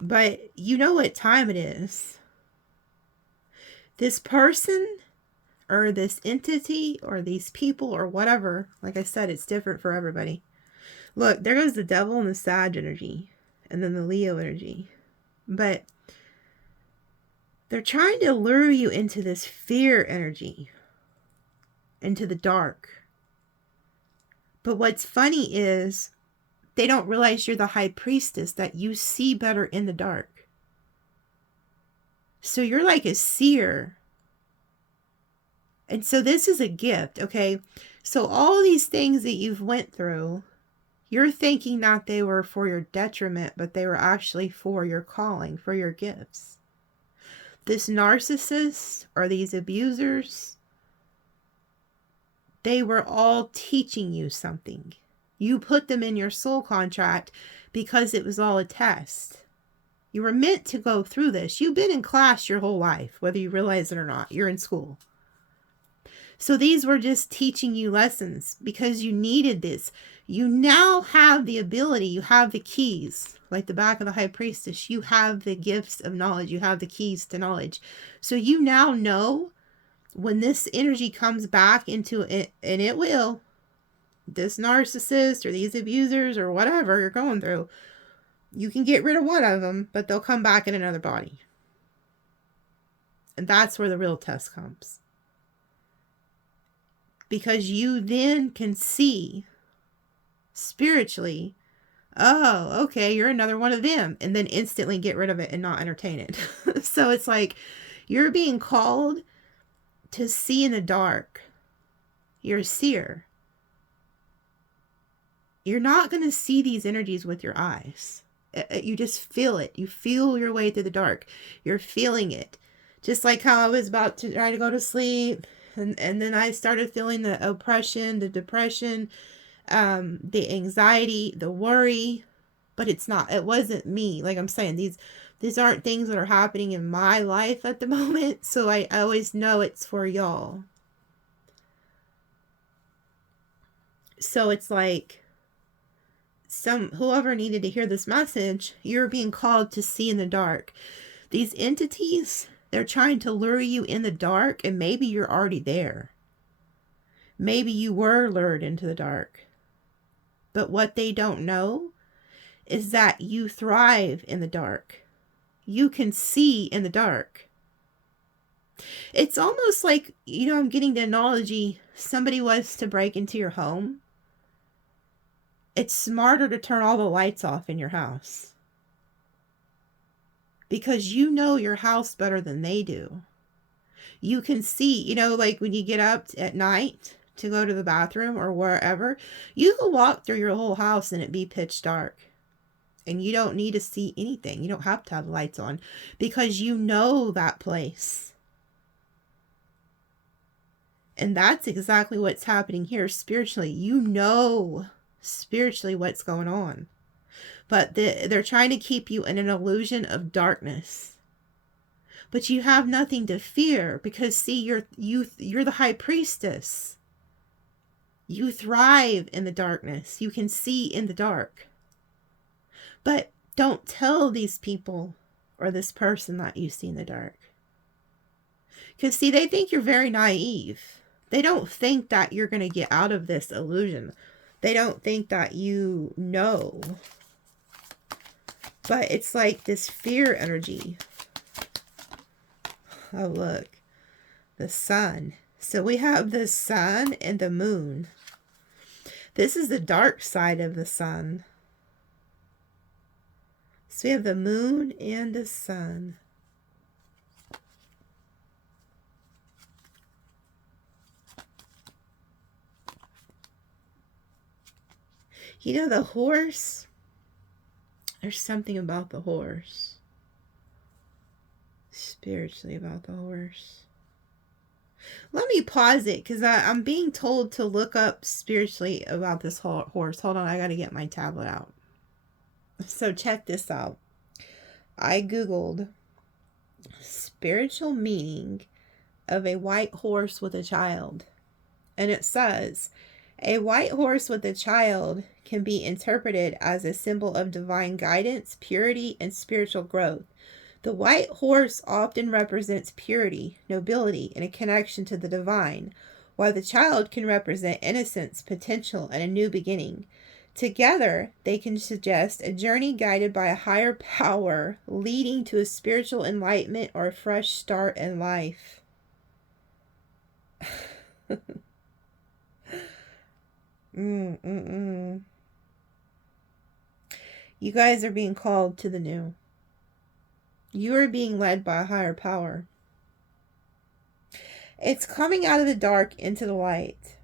But you know what time it is. This person, or this entity, or these people, or whatever. Like I said, it's different for everybody. Look, there goes the devil and the Sag energy. And then the Leo energy. But they're trying to lure you into this fear energy. Into the dark. But what's funny is they don't realize you're the High Priestess, that you see better in the dark. So you're like a seer. And so this is a gift, okay? So all these things that you've went through, you're thinking that they were for your detriment, but they were actually for your calling, for your gifts. This narcissist or these abusers, they were all teaching you something. You put them in your soul contract because it was all a test. You were meant to go through this. You've been in class your whole life, whether you realize it or not. You're in school. So these were just teaching you lessons because you needed this. You now have the ability, you have the keys, like the back of the high priestess. You have the gifts of knowledge. You have the keys to knowledge. So you now know when this energy comes back into it, and it will, this narcissist or these abusers or whatever you're going through, you can get rid of one of them, but they'll come back in another body. And that's where the real test comes. Because you then can see spiritually, oh, okay, you're another one of them, and then instantly get rid of it and not entertain it. So it's like you're being called to see in the dark. You're a seer. You're not going to see these energies with your eyes. You just feel it. You feel your way through the dark. You're feeling it. Just like how I was about to try to go to sleep. And then I started feeling the oppression, the depression, the anxiety, the worry. But it wasn't me. Like I'm saying, these aren't things that are happening in my life at the moment. So I always know it's for y'all. So it's like, whoever needed to hear this message, you're being called to see in the dark. These entities, they're trying to lure you in the dark, and maybe you're already there. Maybe you were lured into the dark. But what they don't know is that you thrive in the dark. You can see in the dark. It's almost like, I'm getting the analogy, somebody was to break into your home. It's smarter to turn all the lights off in your house. Because you know your house better than they do. You can see, like when you get up at night to go to the bathroom or wherever, you can walk through your whole house and it be pitch dark. And you don't need to see anything. You don't have to have lights on because you know that place. And that's exactly what's happening here spiritually. You know spiritually what's going on. But they're trying to keep you in an illusion of darkness. But you have nothing to fear because, see, you're the high priestess. You thrive in the darkness. You can see in the dark. But don't tell these people or this person that you see in the dark. Because, see, they think you're very naive. They don't think that you're going to get out of this illusion. They don't think that you know. But it's like this fear energy. Oh, look. The sun. So we have the sun and the moon. This is the dark side of the sun. So we have the moon and the sun. The horse. There's something about the horse. Spiritually about the horse. Let me pause it because I'm being told to look up spiritually about this horse. Hold on, I got to get my tablet out. So check this out. I Googled spiritual meaning of a white horse with a child. And it says, a white horse with a child can be interpreted as a symbol of divine guidance, purity, and spiritual growth. The white horse often represents purity, nobility, and a connection to the divine, while the child can represent innocence, potential, and a new beginning. Together, they can suggest a journey guided by a higher power, leading to a spiritual enlightenment or a fresh start in life. You guys are being called to the new. You are being led by a higher power. It's coming out of the dark into the light.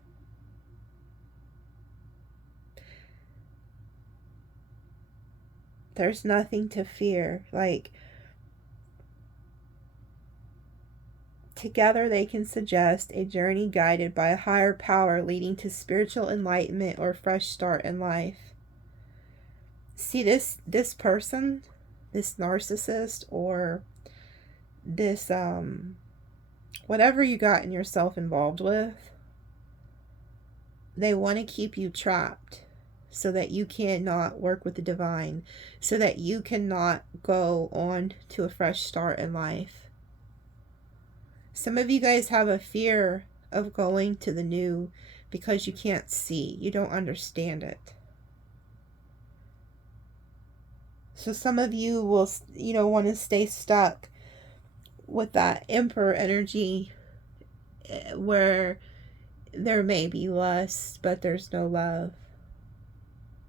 There's nothing to fear. Together they can suggest a journey guided by a higher power leading to spiritual enlightenment or fresh start in life. See, this person, this narcissist, or this whatever you gotten yourself involved with, they want to keep you trapped so that you cannot work with the divine, so that you cannot go on to a fresh start in life. Some of you guys have a fear of going to the new because you can't see. You don't understand it. So some of you will, want to stay stuck with that Emperor energy where there may be lust, but there's no love.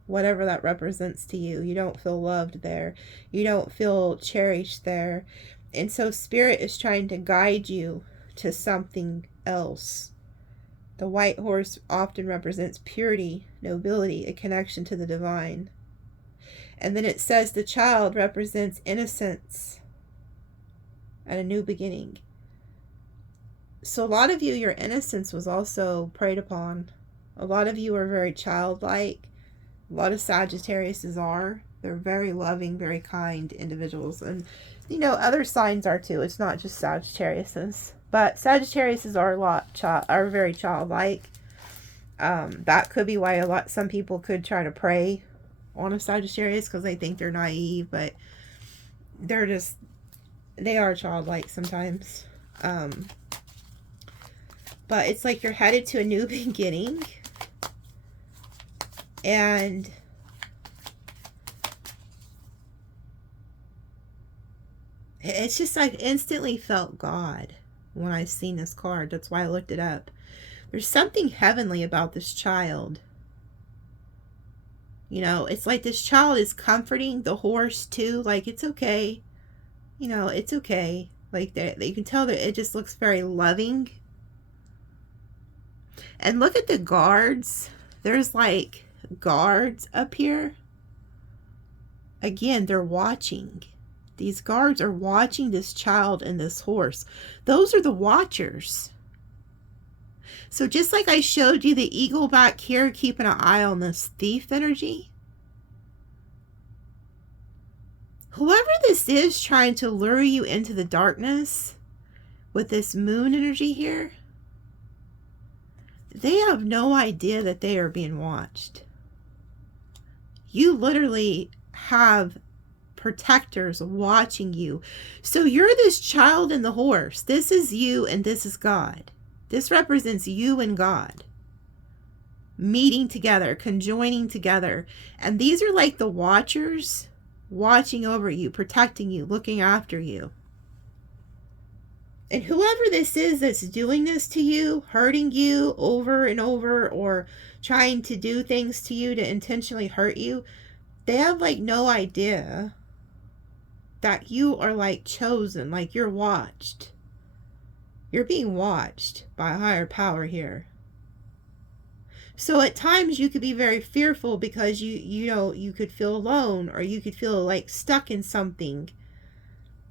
Whatever that represents to you. You don't feel loved there. You don't feel cherished there. And so Spirit is trying to guide you to something else. The white horse often represents purity, nobility, a connection to the divine. And then it says the child represents innocence and a new beginning. So a lot of you, your innocence was also preyed upon. A lot of you are very childlike. A lot of Sagittariuses are. They're very loving, very kind individuals. And, other signs are too. It's not just Sagittariuses. But Sagittariuses are very childlike. That could be why some people could try to prey on a Sagittarius because they think they're naive, but they are childlike sometimes. But it's like you're headed to a new beginning. And it's just, I instantly felt God when I seen this card. That's why I looked it up. There's something heavenly about this child. It's like this child is comforting the horse too. Like, it's okay. It's okay. Like, you can tell that it just looks very loving. And look at the guards. There's like guards up here. Again, they're watching. These guards are watching this child and this horse. Those are the watchers. So just like I showed you the eagle back here keeping an eye on this thief energy, whoever this is trying to lure you into the darkness with this moon energy here, they have no idea that they are being watched. You literally have protectors watching you. So you're this child and the horse. This is you and this is God. This represents you and God meeting together, conjoining together. And these are like the watchers watching over you, protecting you, looking after you. And whoever this is that's doing this to you, hurting you over and over, or trying to do things to you to intentionally hurt you, they have like no idea that you are like chosen, like you're watched. You're being watched by a higher power here. So at times you could be very fearful because you could feel alone, or you could feel like stuck in something.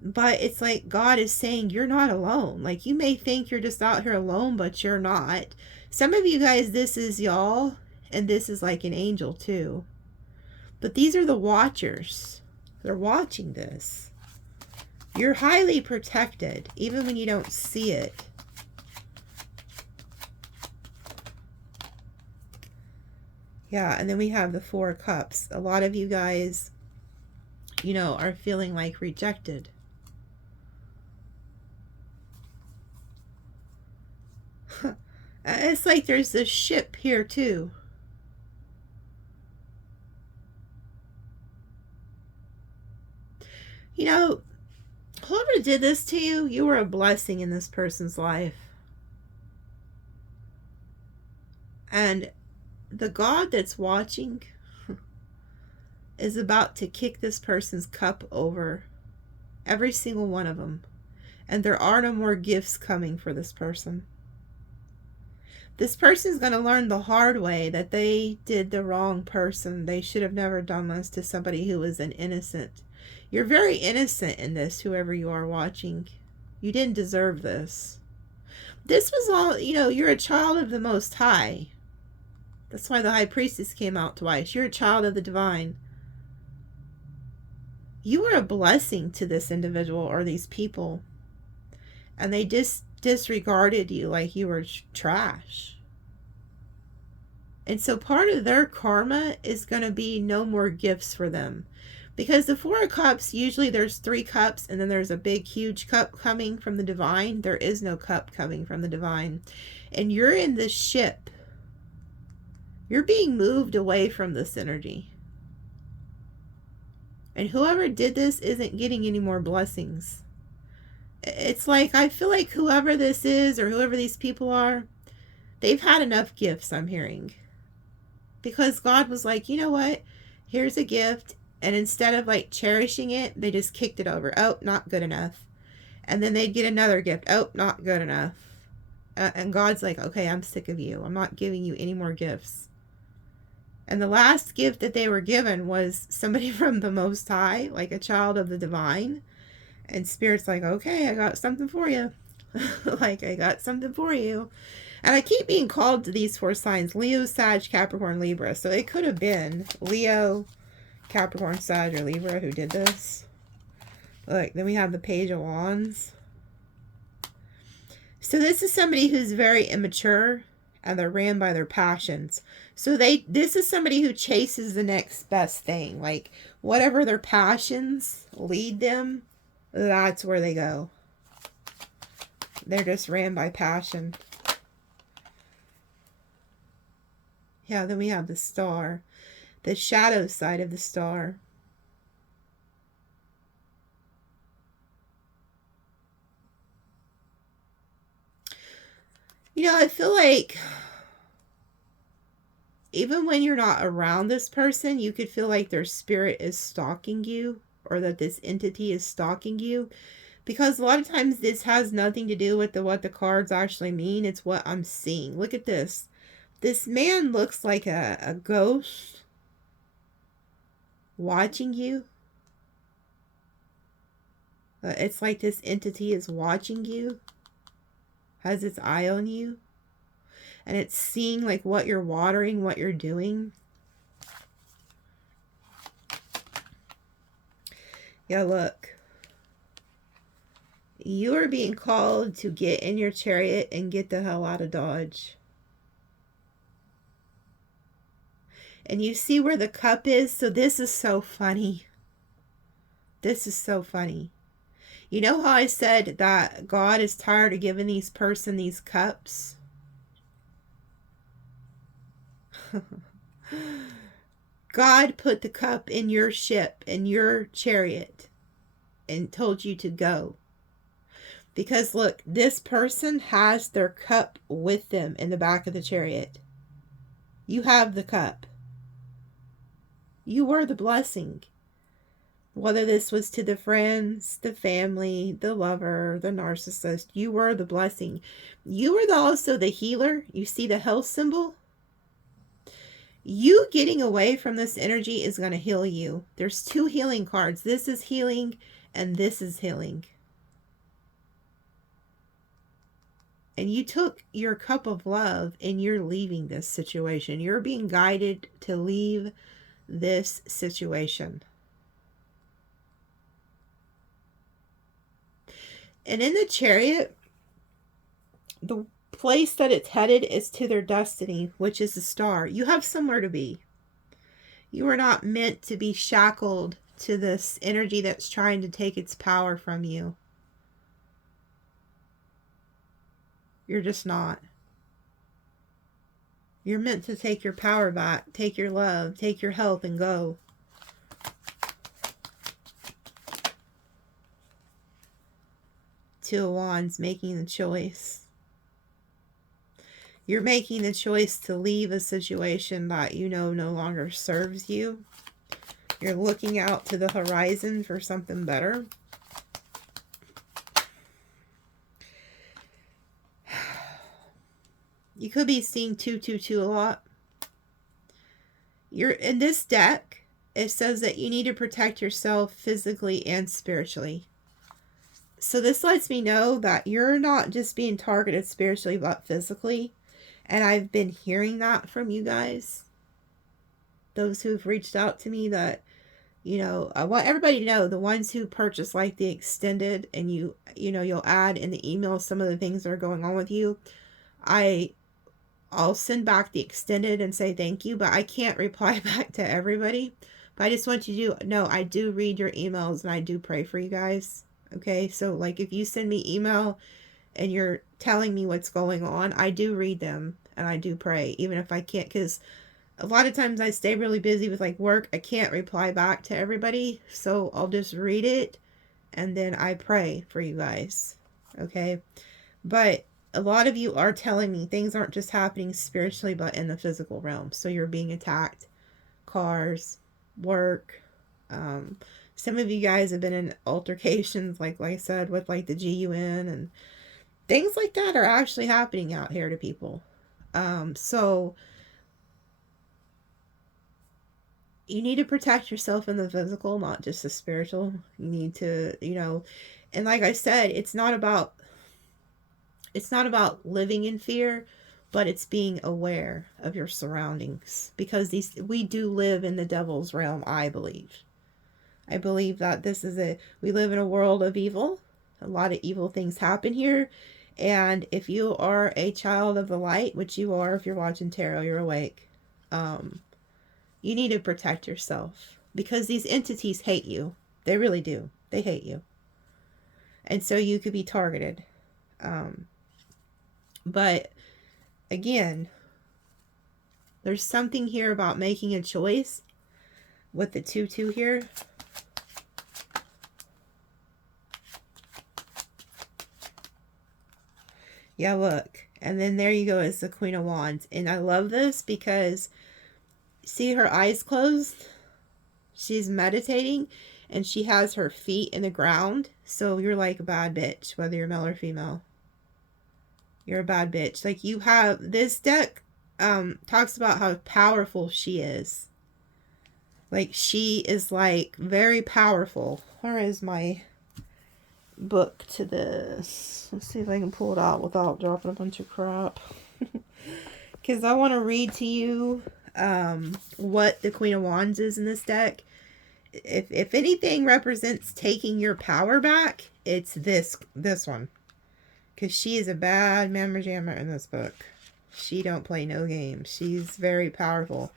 But it's like God is saying you're not alone. Like, you may think you're just out here alone, but you're not. Some of you guys, this is y'all, and this is like an angel too. But these are the watchers. They're watching this. You're highly protected, even when you don't see it. Yeah, and then we have the Four of Cups. A lot of you guys, are feeling like rejected. It's like there's this ship here too. Whoever did this to you, you were a blessing in this person's life. And the God that's watching is about to kick this person's cup over. Every single one of them. And there are no more gifts coming for this person. This person's going to learn the hard way that they did the wrong person. They should have never done this to somebody who was an innocent. You're very innocent in this, whoever you are watching. You didn't deserve this. This was all, you're a child of the Most High. That's why the High Priestess came out twice. You're a child of the divine. You were a blessing to this individual or these people. And they just disregarded you like you were trash. And so part of their karma is going to be no more gifts for them. Because the Four of Cups, usually there's 3 cups and then there's a big huge cup coming from the divine. There is no cup coming from the divine. And you're in this ship. You're being moved away from this energy. And whoever did this isn't getting any more blessings. It's like, I feel like whoever this is or whoever these people are, they've had enough gifts, I'm hearing. Because God was like, you know what? Here's a gift. And instead of like cherishing it, they just kicked it over. Oh, not good enough. And then they'd get another gift. Oh, not good enough. And God's like, okay, I'm sick of you. I'm not giving you any more gifts. And the last gift that they were given was somebody from the Most High, like a child of the divine. And Spirit's like, okay, I got something for you. Like, I got something for you. And I keep being called to these 4 signs. Leo, Sag, Capricorn, Libra. So it could have been Leo, Capricorn, Sag, or Libra who did this. Look, then we have the Page of Wands. So this is somebody who's very immature and they're ran by their passions. So this is somebody who chases the next best thing. Like whatever their passions lead them, that's where they go. They're just ran by passion. Yeah, then we have the Star. The shadow side of the Star. You know, I feel like even when you're not around this person, you could feel like their spirit is stalking you, or that this entity is stalking you. Because a lot of times this has nothing to do with what the cards actually mean. It's what I'm seeing. Look at this. This man looks like a ghost watching you. It's like this entity is watching you. Has its eye on you. And it's seeing like what you're watering, what you're doing. Yeah, look. You are being called to get in your chariot and get the hell out of Dodge. And you see where the cup is? So this is so funny. This is so funny. You know how I said that God is tired of giving these person these cups? God put the cup in your ship, in your chariot, and told you to go. Because look, this person has their cup with them in the back of the chariot. You have the cup. You were the blessing. Whether this was to the friends, the family, the lover, the narcissist, you were the blessing. You were also the healer. You see the health symbol? You getting away from this energy is going to heal you. There's 2 healing cards. This is healing and this is healing. And you took your cup of love and you're leaving this situation. You're being guided to leave this situation. And in the chariot, the place that it's headed is to their destiny, which is the star. You have somewhere to be. You are not meant to be shackled to this energy that's trying to take its power from you. You're just not. You're meant to take your power back, take your love, take your health, and go. Two of Wands, making the choice. You're making the choice to leave a situation that you know no longer serves you. You're looking out to the horizon for something better. You could be seeing 222 a lot. You're in this deck. It says that you need to protect yourself physically and spiritually. So this lets me know that you're not just being targeted spiritually, but physically. And I've been hearing that from you guys. Those who've reached out to me, that You know, I want everybody to know, the ones who purchase like the extended, and you'll add in the email some of the things that are going on with you. I'll send back the extended and say thank you, but I can't reply back to everybody. But I just want you to know I do read your emails and I do pray for you guys. Okay, so like if you send me email and you're telling me what's going on, I do read them and I do pray, even if I can't, because a lot of times I stay really busy with like work. I can't reply back to everybody, so I'll just read it and then I pray for you guys. Okay, but a lot of you are telling me things aren't just happening spiritually, but in the physical realm. So you're being attacked, cars, work. Some of you guys have been in altercations, like I said, with like the GUN, and things like that are actually happening out here to people. So you need to protect yourself in the physical, not just the spiritual. You need to, and like I said, it's not about living in fear, but it's being aware of your surroundings, because we do live in the devil's realm. I believe that we live in a world of evil. A lot of evil things happen here, and if you are a child of the light, which you are, if you're watching tarot, you're awake, you need to protect yourself, because these entities hate you. They really do. They hate you, and so you could be targeted. But again, there's something here about making a choice with the 2-2 here. Yeah, look. And then there you go, is the Queen of Wands. And I love this because see her eyes closed? She's meditating and she has her feet in the ground. So you're like a bad bitch, whether you're male or female. You're a bad bitch. Like, you have this deck talks about how powerful she is. Like, she is like very powerful. Where is my book to this? Let's see if I can pull it out without dropping a bunch of crap. Because I want to read to you what the Queen of Wands is in this deck. If anything represents taking your power back, it's this one. Because she is a bad mamma jamma in this book. She don't play no games. She's very powerful.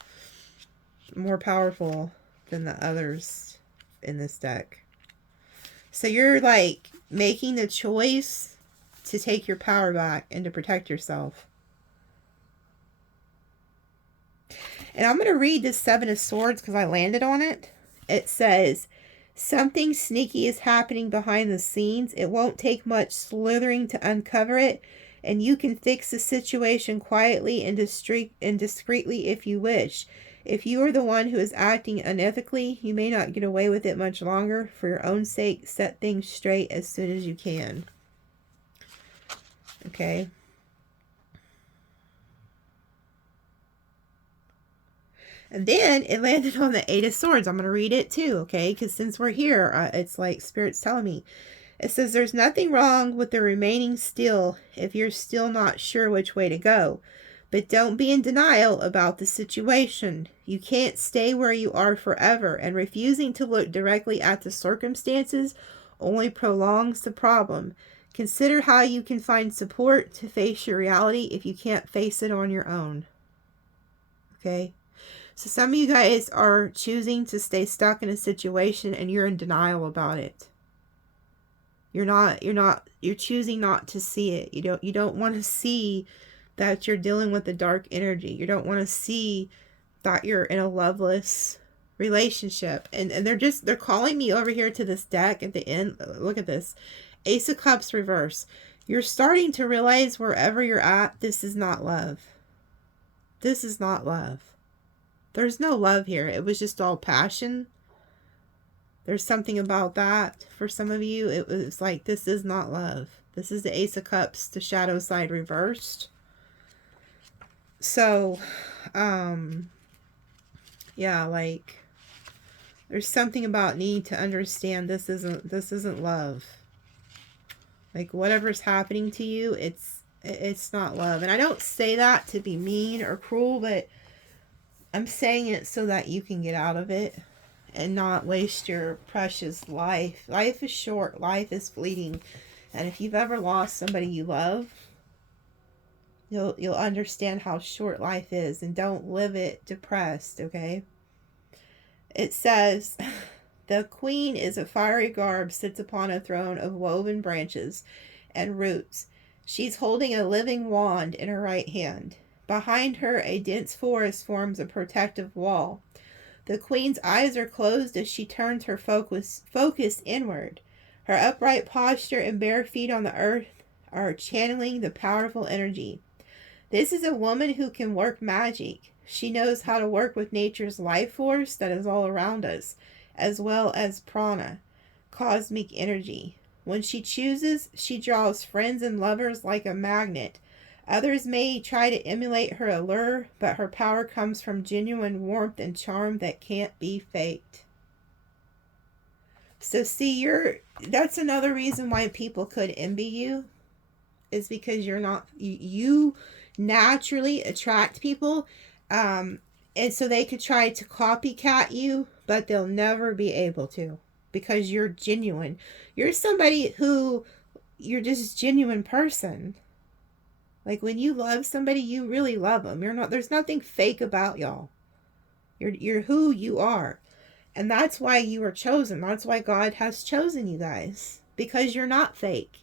More powerful than the others in this deck. So you're like making the choice to take your power back and to protect yourself. And I'm going to read this 7 of Swords because I landed on it. It says, something sneaky is happening behind the scenes. It won't take much slithering to uncover it, and you can fix the situation quietly and discreetly if you wish. If you are the one who is acting unethically, you may not get away with it much longer. For your own sake, set things straight as soon as you can. Okay. And then it landed on the 8 of Swords. I'm going to read it too, okay? Because since we're here, it's like Spirit's telling me. It says, there's nothing wrong with the remaining still if you're still not sure which way to go. But don't be in denial about the situation. You can't stay where you are forever, and refusing to look directly at the circumstances only prolongs the problem. Consider how you can find support to face your reality if you can't face it on your own. Okay? So some of you guys are choosing to stay stuck in a situation and you're in denial about it. You're choosing not to see it. You don't want to see that you're dealing with the dark energy. You don't want to see that you're in a loveless relationship. And they're calling me over here to this deck at the end. Look at this. Ace of Cups reverse. You're starting to realize wherever you're at, this is not love. This is not love. There's no love here. It was just all passion. There's something about that for some of you. It was like, this is not love. This is the Ace of Cups, the shadow side reversed. So, yeah, like, there's something about need to understand this isn't love. Like, whatever's happening to you, it's not love. And I don't say that to be mean or cruel, but I'm saying it so that you can get out of it and not waste your precious life. Life is short. Life is fleeting. And if you've ever lost somebody you love, you'll understand how short life is, and don't live it depressed, okay? It says, the queen is a fiery garb, sits upon a throne of woven branches and roots. She's holding a living wand in her right hand. Behind her, a dense forest forms a protective wall. The queen's eyes are closed as she turns her focus inward. Her upright posture and bare feet on the earth are channeling the powerful energy. This is a woman who can work magic. She knows how to work with nature's life force that is all around us, as well as prana, cosmic energy. When she chooses, she draws friends and lovers like a magnet. Others may try to emulate her allure, but her power comes from genuine warmth and charm that can't be faked. So see, that's another reason why people could envy you, is because you naturally attract people, and so they could try to copycat you, but they'll never be able to, because you're genuine. You're somebody you're just a genuine person. Like, when you love somebody, you really love them. There's nothing fake about y'all. You're who you are. And that's why you are chosen. That's why God has chosen you guys. Because you're not fake.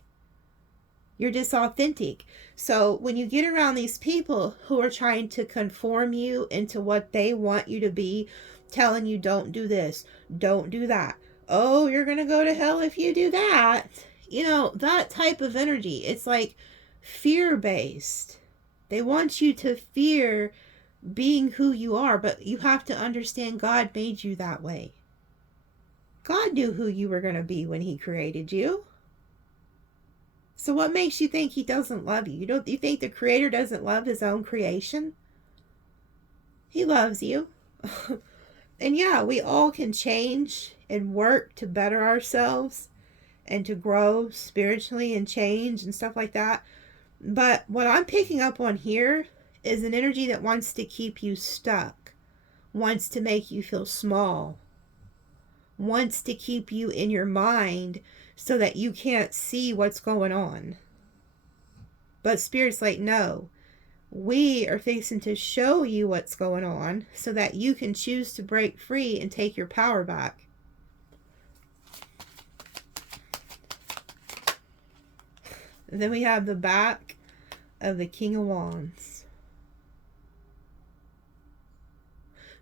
You're just authentic. So when you get around these people who are trying to conform you into what they want you to be, telling you don't do this, don't do that. Oh, you're going to go to hell if you do that. That type of energy. It's like fear-based. They want you to fear being who you are, but you have to understand God made you that way. God knew who you were going to be when he created you. So what makes you think he doesn't love you? You think the creator doesn't love his own creation? He loves you. And yeah, we all can change and work to better ourselves and to grow spiritually and change and stuff like that. But what I'm picking up on here is an energy that wants to keep you stuck, wants to make you feel small, wants to keep you in your mind so that you can't see what's going on. But Spirit's like, no, we are fixing to show you what's going on so that you can choose to break free and take your power back. And then we have the back of the King of Wands.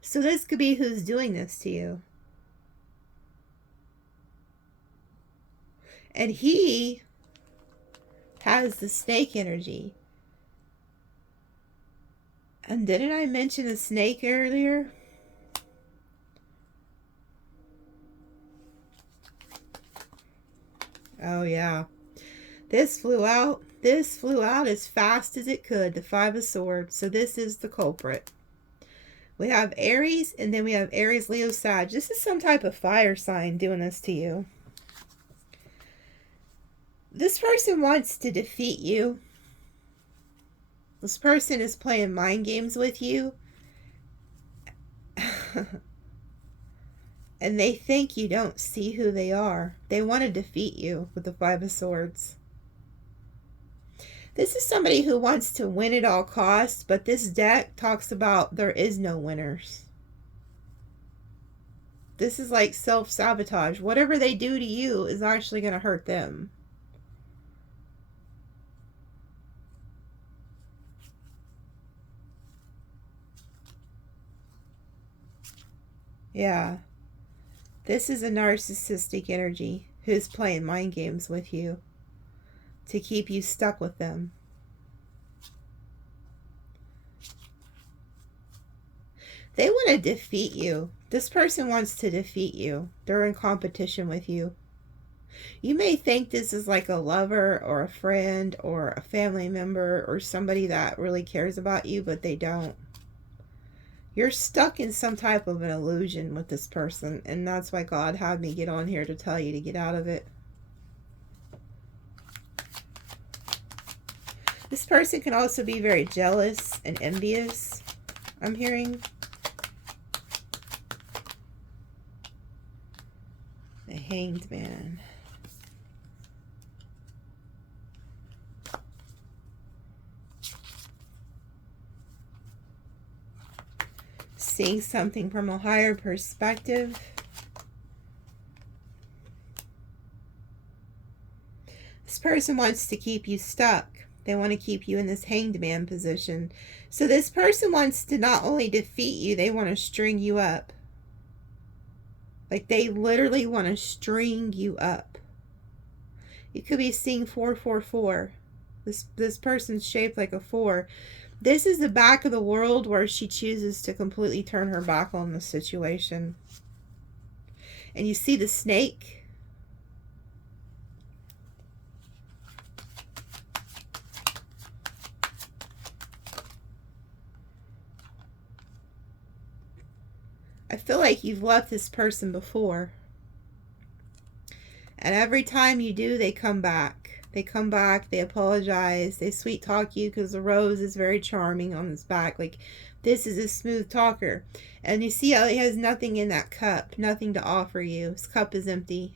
So this could be who's doing this to you. And he has the snake energy. And didn't I mention the snake earlier? Oh yeah. This flew out as fast as it could, the Five of Swords. So this is the culprit. We have Aries, and then we have Aries, Leo, Sag. This is some type of fire sign doing this to you. This person wants to defeat you. This person is playing mind games with you. And they think you don't see who they are. They want to defeat you with the Five of Swords. This is somebody who wants to win at all costs, but this deck talks about there is no winners. This is like self-sabotage. Whatever they do to you is actually going to hurt them. Yeah. This is a narcissistic energy who's playing mind games with you to keep you stuck with them. They want to defeat you. This person wants to defeat you. They're in competition with you. You may think this is like a lover or a friend or a family member or somebody that really cares about you, but they don't. You're stuck in some type of an illusion with this person, and that's why God had me get on here to tell you to get out of it. This person can also be very jealous and envious, I'm hearing. The Hanged Man. Seeing something from a higher perspective. This person wants to keep you stuck. They want to keep you in this Hanged Man position. So this person wants to not only defeat you, they want to string you up. Like, they literally want to string you up. You could be seeing 444. This person's shaped like a 4. This is the back of the world where she chooses to completely turn her back on the situation. And you see the snake. I feel like you've left this person before. And every time you do, they come back. They come back, they apologize, they sweet talk you because the rose is very charming on his back. Like, this is a smooth talker. And you see how he has nothing in that cup, nothing to offer you. His cup is empty.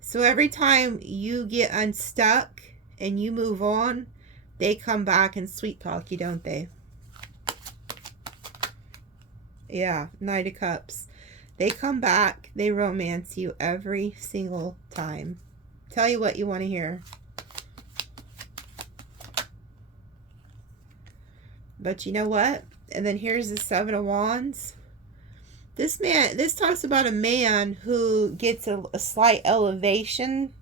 So every time you get unstuck and you move on, they come back and sweet talk you, don't they? Yeah, Knight of Cups. They come back, they romance you every single time. Tell you what you want to hear. But you know what? And then here's the 7 of Wands. This talks about a man who gets a slight elevation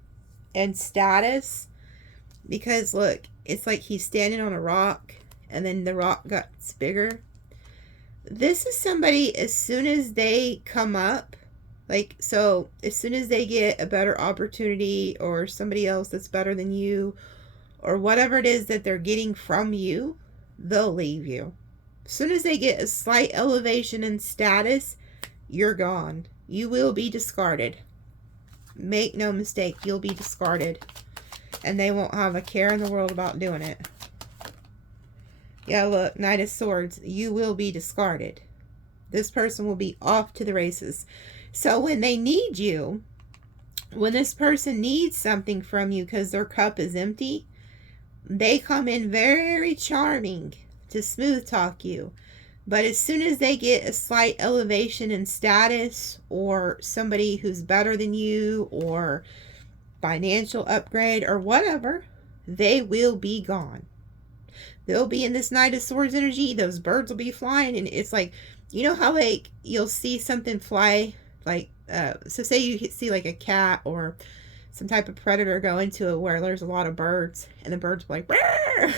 and status. Because look, it's like he's standing on a rock and then the rock gets bigger. This is somebody, as soon as they come up, like, so as soon as they get a better opportunity or somebody else that's better than you or whatever it is that they're getting from you, they'll leave you. As soon as they get a slight elevation in status, you're gone. You will be discarded. Make no mistake, you'll be discarded. And they won't have a care in the world about doing it. Yeah, look, Knight of Swords, you will be discarded. This person will be off to the races. So when they need you, when this person needs something from you because their cup is empty, they come in very charming to smooth talk you. But as soon as they get a slight elevation in status or somebody who's better than you or financial upgrade or whatever, they will be gone. They'll be in this Knight of Swords energy. Those birds will be flying. And it's like, you know how like you'll see something fly, like, so say you see like a cat or some type of predator go into it where there's a lot of birds and the birds will like,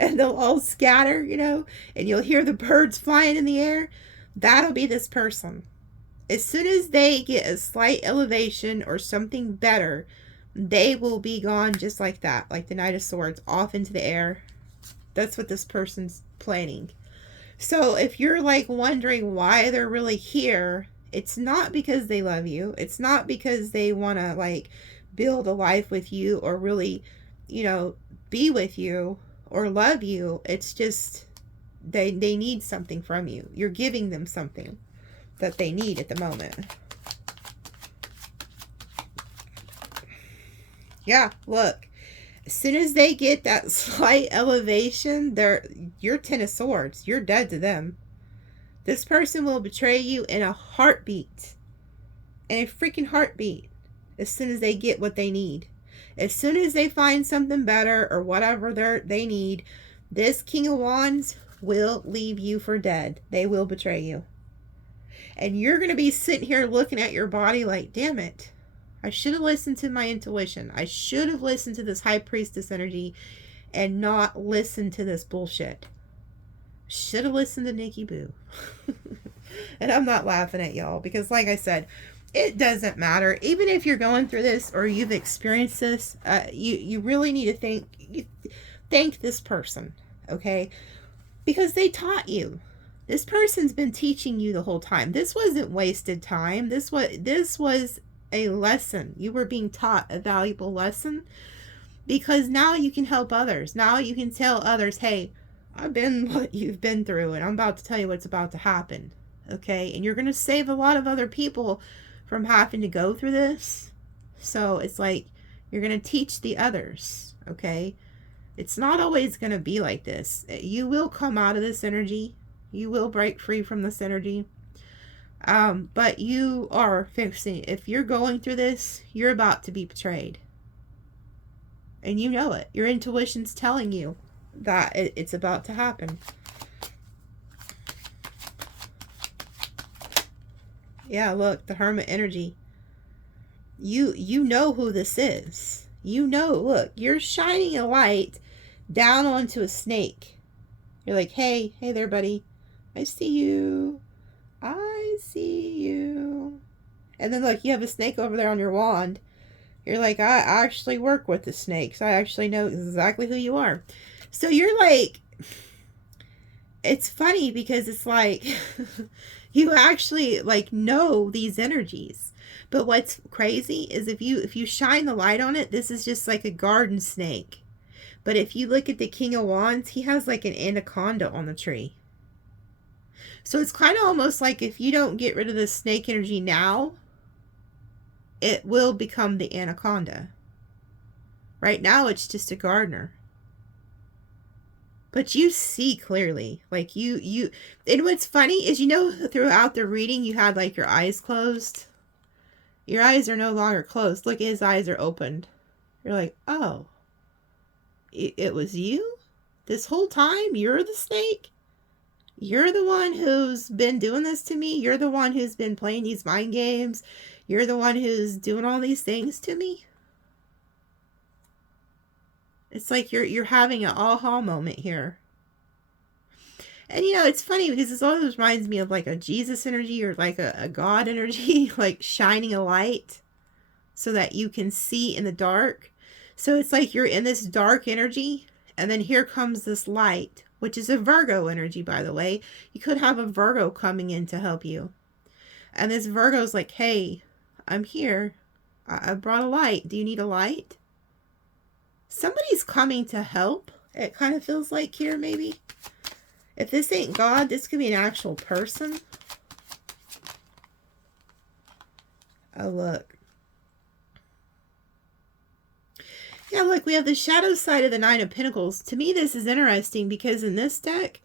and they'll all scatter, you know, and you'll hear the birds flying in the air. That'll be this person. As soon as they get a slight elevation or something better, they will be gone just like that. Like the Knight of Swords, off into the air. That's what this person's planning. So if you're like wondering why they're really here, it's not because they love you. It's not because they want to like build a life with you or really, you know, be with you or love you. It's just they need something from you. You're giving them something that they need at the moment. Yeah, look. As soon as they get that slight elevation, you're 10 of Swords. You're dead to them. This person will betray you in a heartbeat. In a freaking heartbeat. As soon as they get what they need. As soon as they find something better or whatever they need, this King of Wands will leave you for dead. They will betray you. And you're going to be sitting here looking at your body like, damn it. I should have listened to my intuition. I should have listened to this High Priestess energy and not listened to this bullshit. Should have listened to Nikki Boo. And I'm not laughing at y'all because like I said, it doesn't matter. Even if you're going through this or you've experienced this, you really need to thank this person, okay? Because they taught you. This person's been teaching you the whole time. This wasn't wasted time. This was a lesson. You were being taught a valuable lesson because now you can help others. Now you can tell others, hey, I've been what you've been through and I'm about to tell you what's about to happen. Okay? And you're going to save a lot of other people from having to go through this. So it's like you're going to teach the others, okay? It's not always going to be like this. You will come out of this energy. You will break free from this energy. But you are fixing, if you're going through this, you're about to be betrayed. And you know it. Your intuition's telling you that it's about to happen. Yeah, look, the Hermit energy. You know who this is. You know, look, you're shining a light down onto a snake. You're like, hey there, buddy. I see you. I see you. And then look, you have a snake over there on your wand. You're like, I actually work with the snakes. I actually know exactly who you are. So you're like, it's funny because it's like, you actually like know these energies. But what's crazy is if you shine the light on it, this is just like a garden snake. But if you look at the King of Wands, he has like an anaconda on the tree. So it's kind of almost like if you don't get rid of the snake energy now, it will become the anaconda. Right now, it's just a gardener. But you see clearly. Like you and what's funny is, you know, throughout the reading, you had like your eyes closed. Your eyes are no longer closed. Look, his eyes are opened. You're like, oh, it was you? This whole time, you're the snake? You're the one who's been doing this to me? You're the one who's been playing these mind games? You're the one who's doing all these things to me? It's like you're having an aha moment here. And you know, it's funny because this always reminds me of like a Jesus energy or like a God energy, like shining a light so that you can see in the dark. So it's like you're in this dark energy, and then here comes this light, which is a Virgo energy, by the way. You could have a Virgo coming in to help you. And this Virgo's like, hey, I'm here. I brought a light. Do you need a light? Somebody's coming to help. It kind of feels like here, maybe. If this ain't God, this could be an actual person. Oh, look. Yeah, look, we have the shadow side of the Nine of Pentacles. To me, this is interesting because in this deck,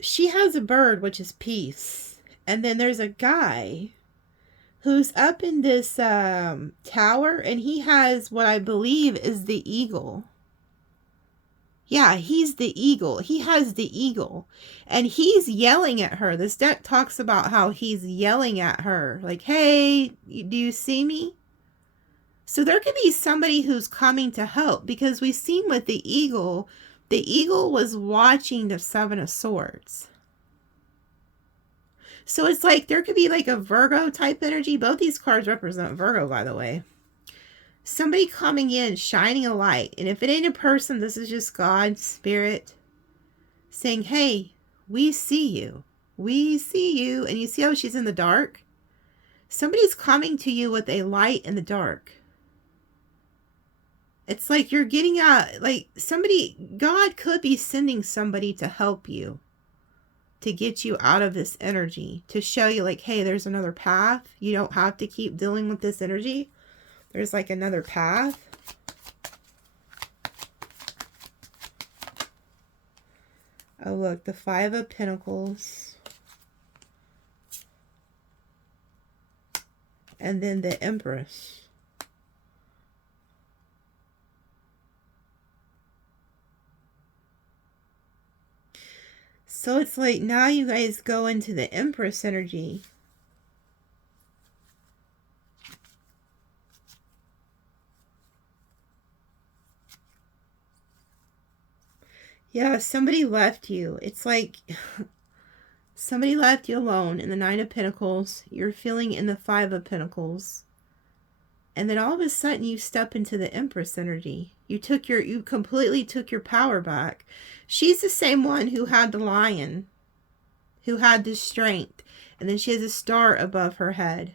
she has a bird, which is peace. And then there's a guy who's up in this tower, and he has what I believe is the eagle. Yeah, he's the eagle. He has the eagle. And he's yelling at her. This deck talks about how he's yelling at her. Like, hey, do you see me? So there could be somebody who's coming to help, because we've seen with the eagle was watching the Seven of Swords. So it's like there could be like a Virgo type energy. Both these cards represent Virgo, by the way. Somebody coming in, shining a light. And if it ain't a person, this is just God, Spirit, saying, hey, we see you. We see you. And you see how she's in the dark? Somebody's coming to you with a light in the dark. It's like you're getting out, like somebody, God could be sending somebody to help you, to get you out of this energy, to show you like, hey, there's another path. You don't have to keep dealing with this energy. There's like another path. Oh, look, the Five of Pentacles. And then the Empress. So it's like now you guys go into the Empress energy. Yeah, somebody left you. It's like somebody left you alone in the Nine of Pentacles. You're feeling in the Five of Pentacles. And then all of a sudden you step into the Empress energy. You completely took your power back. She's the same one who had the lion, who had the strength, and then she has a star above her head.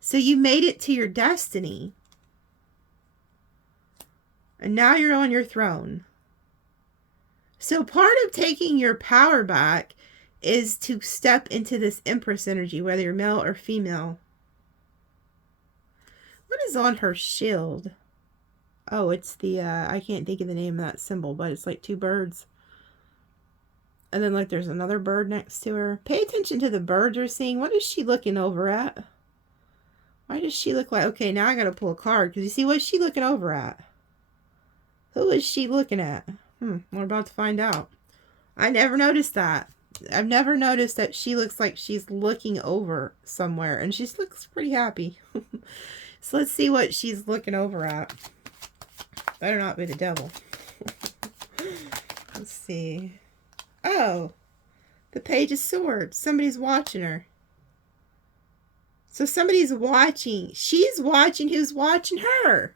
So you made it to your destiny. And now you're on your throne. So part of taking your power back is to step into this Empress energy, whether you're male or female. is on her shield? Oh, it's the, I can't think of the name of that symbol, but it's like two birds. And then, like, there's another bird next to her. Pay attention to the bird you're seeing. What is she looking over at? Why does she look like... Okay, now I gotta pull a card. Because you see, what's she looking over at? Who is she looking at? We're about to find out. I never noticed that. I've never noticed that she looks like she's looking over somewhere. And she looks pretty happy. So let's see what she's looking over at. Better not be the devil. Let's see. Oh, the Page of Swords. Somebody's watching her. So somebody's watching. She's watching who's watching her.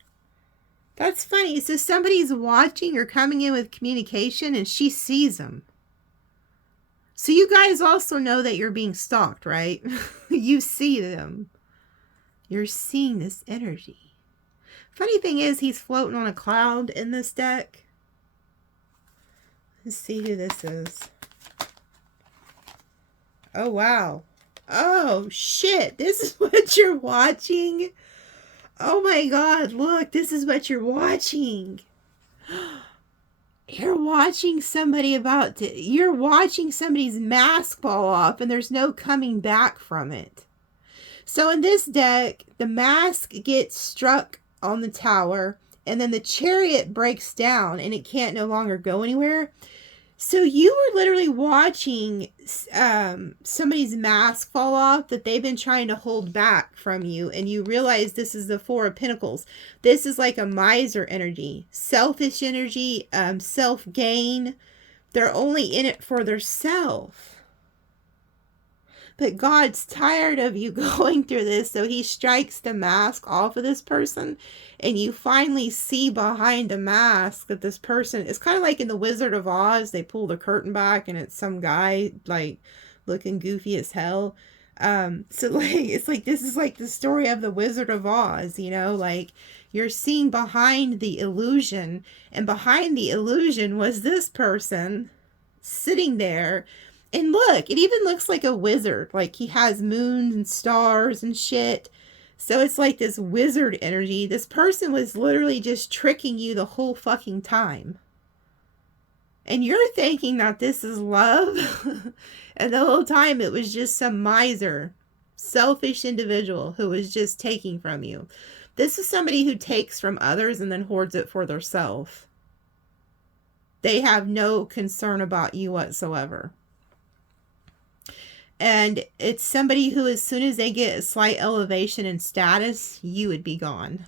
That's funny. So somebody's watching or coming in with communication and she sees them. So you guys also know that you're being stalked, right? You see them. You're seeing this energy. Funny thing is, he's floating on a cloud in this deck. Let's see who this is. Oh, wow. Oh, shit. This is what you're watching? Oh, my God. Look, this is what you're watching. You're watching somebody you're watching somebody's mask fall off and there's no coming back from it. So in this deck, the mask gets struck on the tower and then the chariot breaks down and it can't no longer go anywhere. So you were literally watching somebody's mask fall off that they've been trying to hold back from you, and you realize this is the Four of Pentacles. This is like a miser energy, selfish energy, self-gain. They're only in it for their self. But God's tired of you going through this, so he strikes the mask off of this person, and you finally see behind the mask that this person is kind of like in the Wizard of Oz. They pull the curtain back and it's some guy like looking goofy as hell. So like, it's like, this is like the story of the Wizard of Oz, you know, like you're seeing behind the illusion, and behind the illusion was this person sitting there. And look, it even looks like a wizard. Like he has moons and stars and shit. So it's like this wizard energy. This person was literally just tricking you the whole fucking time. And you're thinking that this is love. And the whole time it was just some miser, selfish individual who was just taking from you. This is somebody who takes from others and then hoards it for themselves. They have no concern about you whatsoever. And it's somebody who, as soon as they get a slight elevation in status, you would be gone.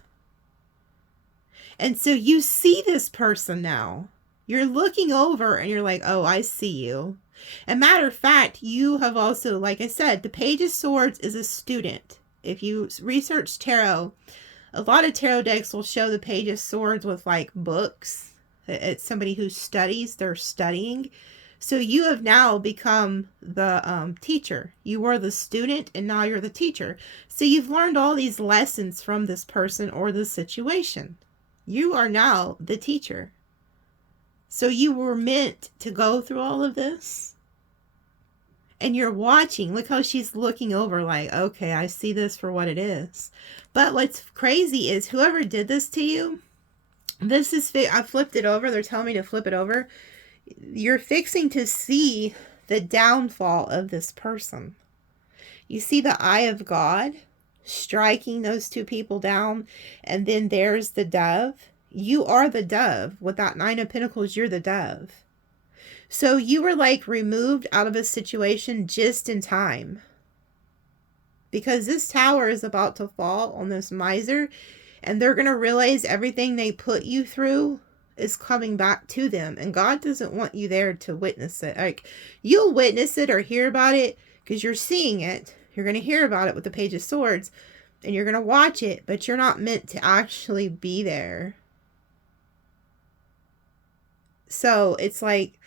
And so you see this person now. You're looking over and you're like, oh, I see you. And matter of fact, you have also, like I said, the Page of Swords is a student. If you research tarot, a lot of tarot decks will show the Page of Swords with like books. It's somebody who studies, they're studying. So you have now become the teacher. You were the student and now you're the teacher. So you've learned all these lessons from this person or this situation. You are now the teacher. So you were meant to go through all of this. And you're watching. Look how she's looking over like, okay, I see this for what it is. But what's crazy is whoever did this to you, this is, I flipped it over. They're telling me to flip it over. You're fixing to see the downfall of this person. You see the eye of God striking those two people down, and then there's the dove. You are the dove. With that Nine of Pentacles, you're the dove. So you were like removed out of a situation just in time. Because this tower is about to fall on this miser, and they're going to realize everything they put you through is coming back to them, and God doesn't want you there to witness it. Like, you'll witness it or hear about it because you're seeing it. You're going to hear about it with the Page of Swords, and you're going to watch it, but you're not meant to actually be there. So it's like,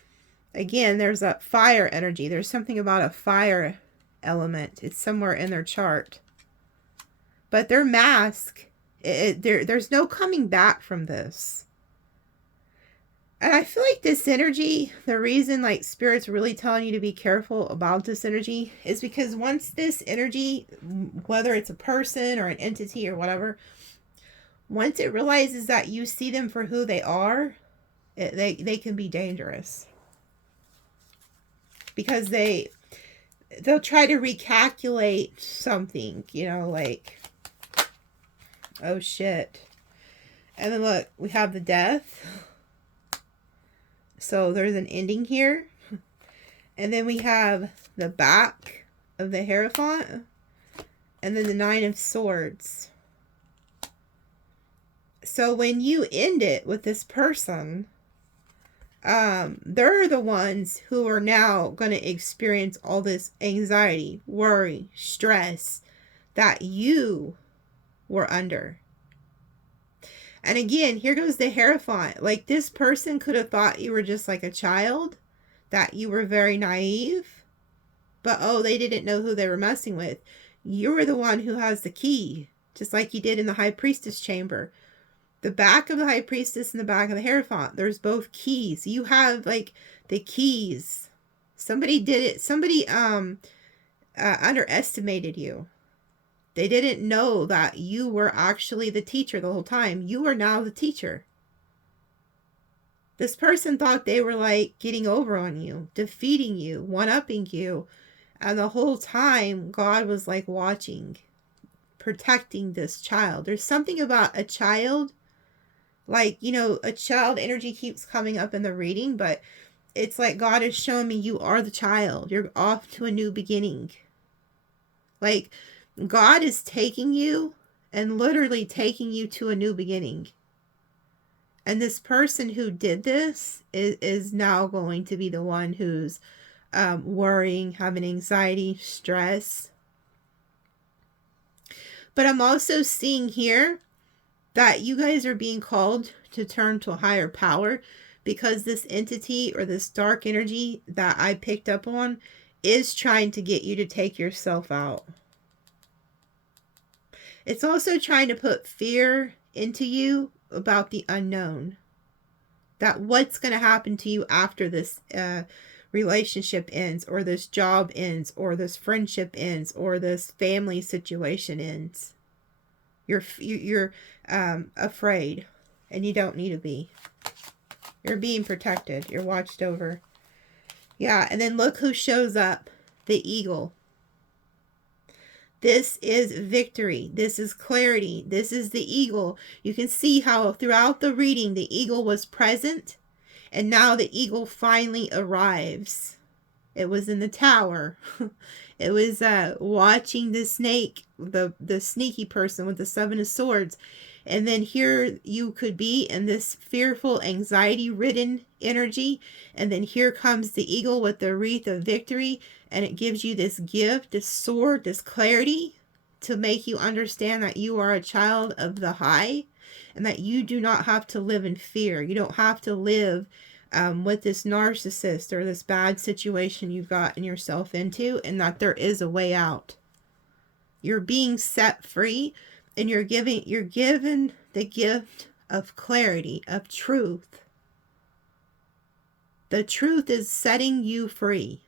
again, there's a fire energy. There's something about a fire element. It's somewhere in their chart. But their mask, there's no coming back from this. And I feel like this energy, the reason like Spirit's really telling you to be careful about this energy is because once this energy, whether it's a person or an entity or whatever, once it realizes that you see them for who they are, they can be dangerous. Because they'll try to recalculate something, you know, like, oh shit. And then look, we have the death. So there's an ending here. And then we have the back of the Hierophant. And then the Nine of Swords. So when you end it with this person, they're the ones who are now going to experience all this anxiety, worry, stress that you were under. And again, here goes the Hierophant. Like, this person could have thought you were just like a child, that you were very naive, but oh, they didn't know who they were messing with. You were the one who has the key, just like you did in the High Priestess chamber. The back of the High Priestess and the back of the Hierophant, there's both keys. You have, like, the keys. Somebody did it. Somebody underestimated you. They didn't know that you were actually the teacher the whole time. You are now the teacher. This person thought they were, like, getting over on you, defeating you, one-upping you. And the whole time, God was, like, watching, protecting this child. There's something about a child. Like, you know, a child energy keeps coming up in the reading, but it's like God is showing me you are the child. You're off to a new beginning. Like, God is taking you and literally taking you to a new beginning. And this person who did this is now going to be the one who's worrying, having anxiety, stress. But I'm also seeing here that you guys are being called to turn to a higher power, because this entity or this dark energy that I picked up on is trying to get you to take yourself out. It's also trying to put fear into you about the unknown. That what's going to happen to you after this relationship ends, or this job ends, or this friendship ends, or this family situation ends. You're afraid, and you don't need to be. You're being protected. You're watched over. Yeah, and then look who shows up. The eagle. This is victory. This is clarity. This is the eagle. You can see how throughout the reading, the eagle was present. And now the eagle finally arrives. It was in the tower. It was watching the snake, the sneaky person with the Seven of Swords. And then here you could be in this fearful, anxiety-ridden energy. And then here comes the eagle with the wreath of victory. And it gives you this gift, this sword, this clarity to make you understand that you are a child of the high. And that you do not have to live in fear. You don't have to live with this narcissist or this bad situation you've gotten yourself into. And that there is a way out. You're being set free. And you're given the gift of clarity, of truth. The truth is setting you free.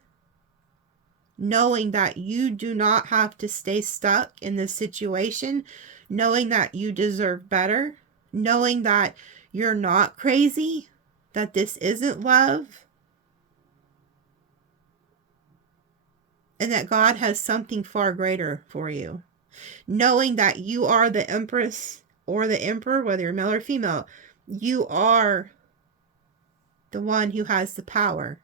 Knowing that you do not have to stay stuck in this situation. Knowing that you deserve better. Knowing that you're not crazy. That this isn't love. And that God has something far greater for you. Knowing that you are the empress or the emperor, whether you're male or female. You are the one who has the power.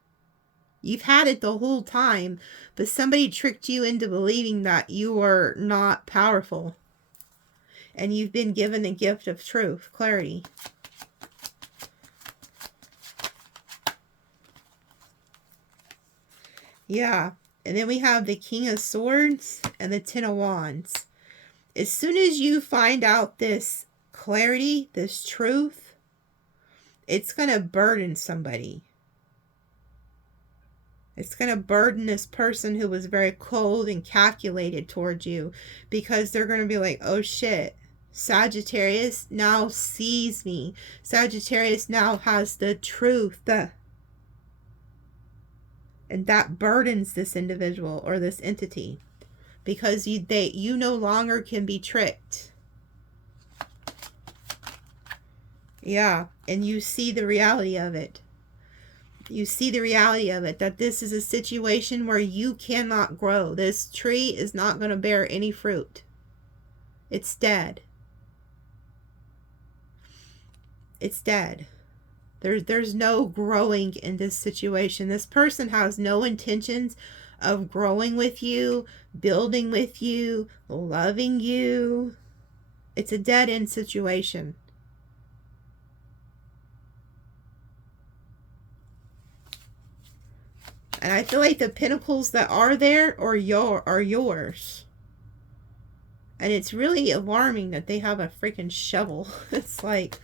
You've had it the whole time, but somebody tricked you into believing that you were not powerful. And you've been given the gift of truth, clarity. Yeah. And then we have the King of Swords and the Ten of Wands. As soon as you find out this clarity, this truth, it's going to burden somebody. It's going to burden this person who was very cold and calculated towards you, because they're going to be like, oh shit, Sagittarius now sees me. Sagittarius now has the truth. And that burdens this individual or this entity, because you no longer can be tricked. Yeah, and you see the reality of it. You see the reality of it, that this is a situation where you cannot grow. This tree is not going to bear any fruit. It's dead. It's dead. There's no growing in this situation. This person has no intentions of growing with you, building with you, loving you. It's a dead end situation. And I feel like the pentacles that are there are yours. And it's really alarming that they have a freaking shovel. It's like,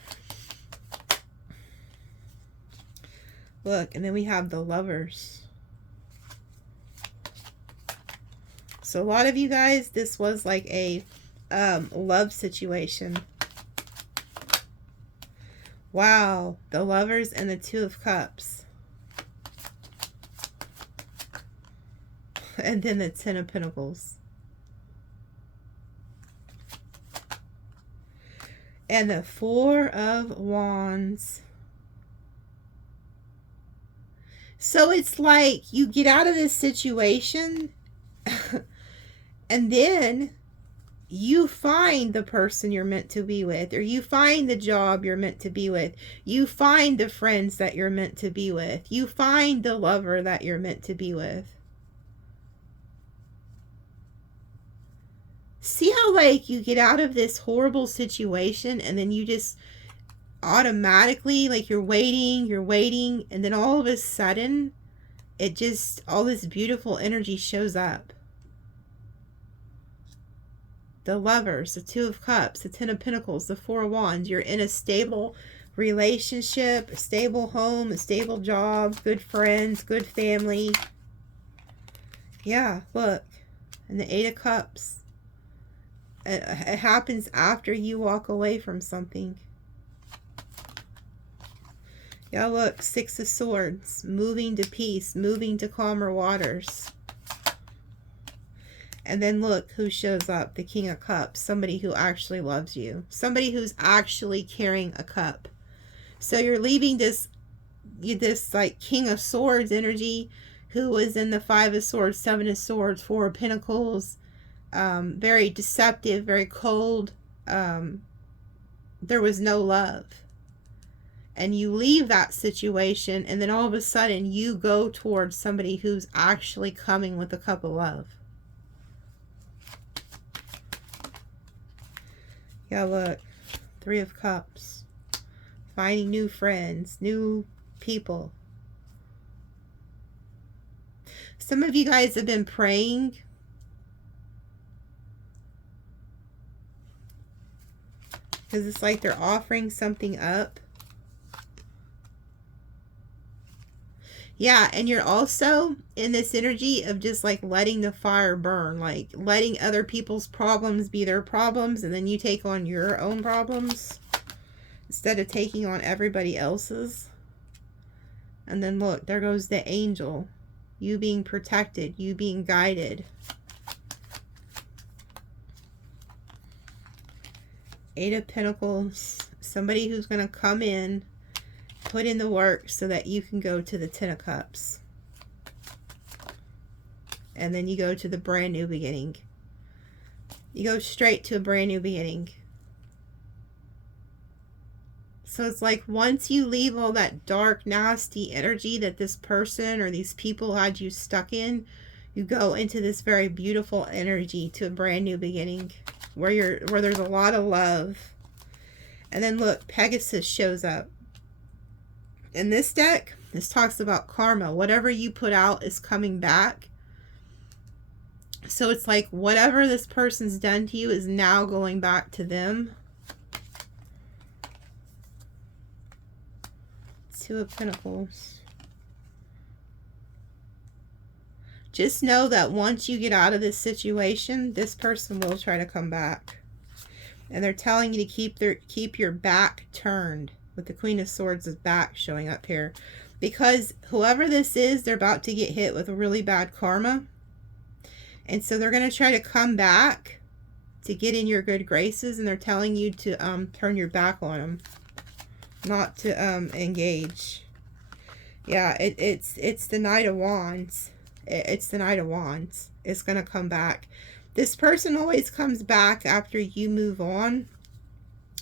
look, and then we have the Lovers. So a lot of you guys, this was like a love situation. Wow, the Lovers and the Two of Cups. And then the Ten of Pentacles. And the Four of Wands. So it's like you get out of this situation and then you find the person you're meant to be with, or you find the job you're meant to be with. You find the friends that you're meant to be with. You find the lover that you're meant to be with. See how, like, you get out of this horrible situation and then you just automatically, like, you're waiting, and then all of a sudden, it just, all this beautiful energy shows up. The Lovers, the Two of Cups, the Ten of Pentacles, the Four of Wands. You're in a stable relationship, a stable home, a stable job, good friends, good family. Yeah, look. And the Eight of Cups. It happens after you walk away from something. Yeah, look. Six of Swords. Moving to peace. Moving to calmer waters. And then look who shows up. The King of Cups. Somebody who actually loves you. Somebody who's actually carrying a cup. So you're leaving this like King of Swords energy, who was in the Five of Swords, Seven of Swords, Four of Pentacles. Very deceptive, very cold. There was no love. And you leave that situation, and then all of a sudden you go towards somebody who's actually coming with a cup of love. Yeah, look. Three of Cups. Finding new friends, new people. Some of you guys have been praying. Because it's like they're offering something up. Yeah, and you're also in this energy of just like letting the fire burn. Like letting other people's problems be their problems. And then you take on your own problems. Instead of taking on everybody else's. And then look, there goes the Angel. You being protected. You being guided. Eight of Pentacles. Somebody who's going to come in, put in the work so that you can go to the Ten of Cups. And then you go to the brand new beginning. You go straight to a brand new beginning. So it's like once you leave all that dark, nasty energy that this person or these people had you stuck in, you go into this very beautiful energy to a brand new beginning. Where there's a lot of love. And then look, Pegasus shows up. In this deck, this talks about karma. Whatever you put out is coming back. So it's like whatever this person's done to you is now going back to them. Two of Pentacles. Just know that once you get out of this situation, this person will try to come back. And they're telling you to keep your back turned. With the Queen of Swords' back showing up here. Because whoever this is, they're about to get hit with a really bad karma. And so they're going to try to come back to get in your good graces. And they're telling you to turn your back on them. not to engage. Yeah, it's the Knight of Wands. It's the Knight of Wands. It's going to come back. This person always comes back after you move on.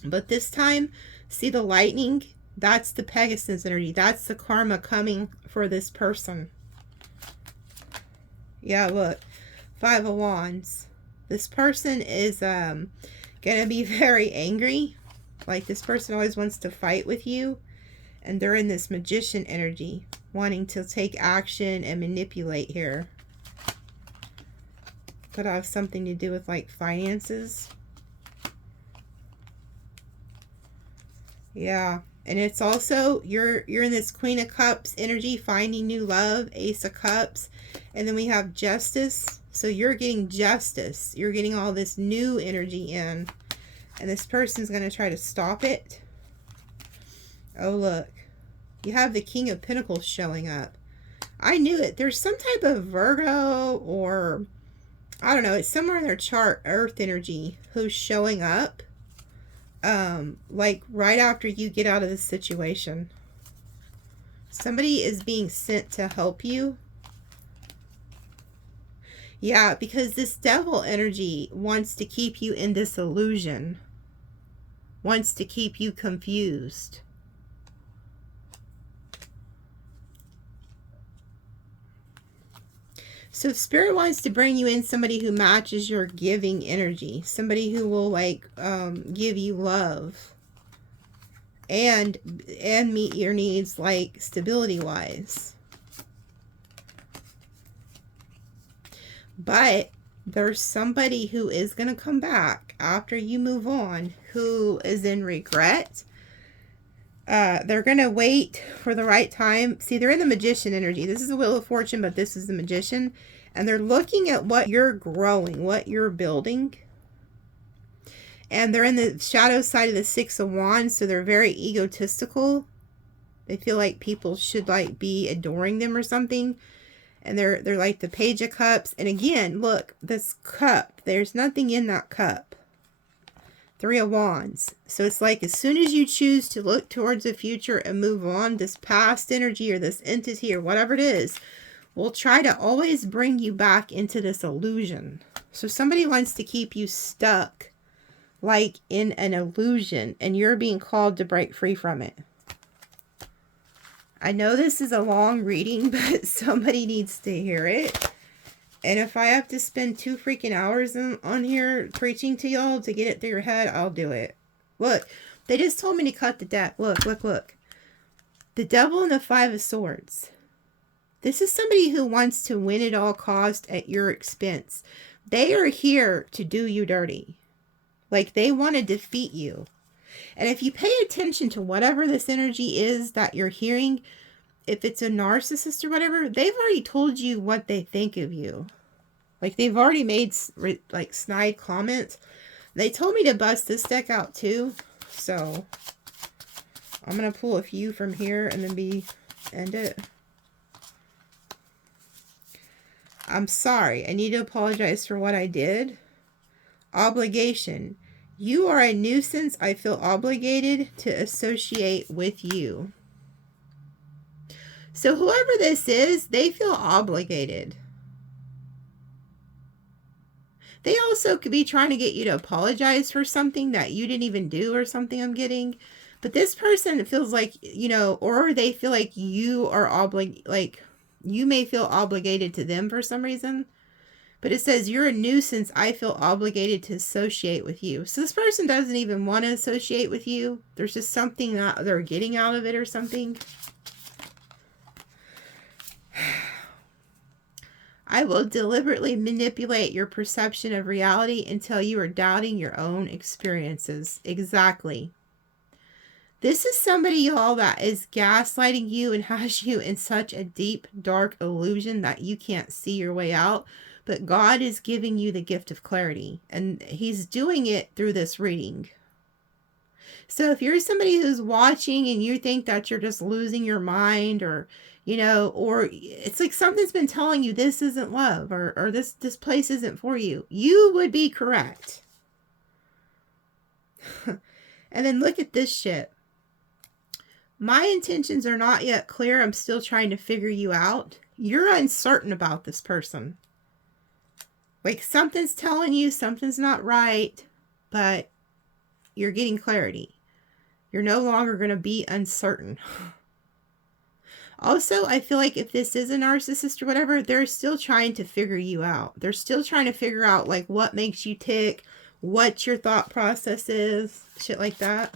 But this time, see the lightning? That's the Pegasus energy. That's the karma coming for this person. Yeah, look. 5 of Wands. This person is going to be very angry. Like, this person always wants to fight with you. And they're in this Magician energy, wanting to take action and manipulate here. Could have something to do with, like, finances. Yeah. And it's also, you're in this Queen of Cups energy, finding new love, Ace of Cups. And then we have Justice. So you're getting justice. You're getting all this new energy in. And this person's going to try to stop it. Oh, look. You have the King of Pentacles showing up. I knew it. There's some type of Virgo or, I don't know, it's somewhere in their chart, Earth energy, who's showing up. Like right after you get out of this situation. Somebody is being sent to help you. Yeah, because this Devil energy wants to keep you in this illusion. Wants to keep you confused. So Spirit wants to bring you in somebody who matches your giving energy. Somebody who will, like, give you love. And meet your needs, like, stability-wise. But there's somebody who is going to come back after you move on, who is in regret. They're going to wait for the right time. See, they're in the Magician energy. This is the Wheel of Fortune, but this is the Magician. And they're looking at what you're growing, what you're building. And they're in the shadow side of the Six of Wands, so they're very egotistical. They feel like people should, like, be adoring them or something. And they're like the Page of Cups. And again, look, this cup, there's nothing in that cup. 3 of Wands. So it's like as soon as you choose to look towards the future and move on, this past energy or this entity or whatever it is will try to always bring you back into this illusion. So somebody wants to keep you stuck like in an illusion, and you're being called to break free from it. I know this is a long reading, but somebody needs to hear it. And if I have to spend 2 freaking hours on here preaching to y'all to get it through your head, I'll do it. Look, they just told me to cut the deck. Look, look, look. The Devil and the 5 of Swords. This is somebody who wants to win at all cost at your expense. They are here to do you dirty. Like, they want to defeat you. And if you pay attention to whatever this energy is that you're hearing, if it's a narcissist or whatever, they've already told you what they think of you. Like, they've already made, like, snide comments. They told me to bust this deck out, too. So, I'm going to pull a few from here and then end it. I'm sorry. I need to apologize for what I did. Obligation. You are a nuisance. I feel obligated to associate with you. So whoever this is, they feel obligated. They also could be trying to get you to apologize for something that you didn't even do or something, I'm getting. But this person feels like, you know, or they feel like you are like you may feel obligated to them for some reason. But it says, you're a nuisance. I feel obligated to associate with you. So this person doesn't even want to associate with you. There's just something that they're getting out of it or something. I will deliberately manipulate your perception of reality until you are doubting your own experiences. Exactly. This is somebody, y'all, that is gaslighting you and has you in such a deep, dark illusion that you can't see your way out. But God is giving you the gift of clarity, and he's doing it through this reading. So if you're somebody who's watching and you think that you're just losing your mind, or, you know, or it's like something's been telling you this isn't love, or this place isn't for you, you would be correct. And then look at this shit. My intentions are not yet clear. I'm still trying to figure you out. You're uncertain about this person. Like something's telling you something's not right, but you're getting clarity. You're no longer going to be uncertain. Also, I feel like if this is a narcissist or whatever, they're still trying to figure you out. They're still trying to figure out like what makes you tick, what your thought process is, shit like that.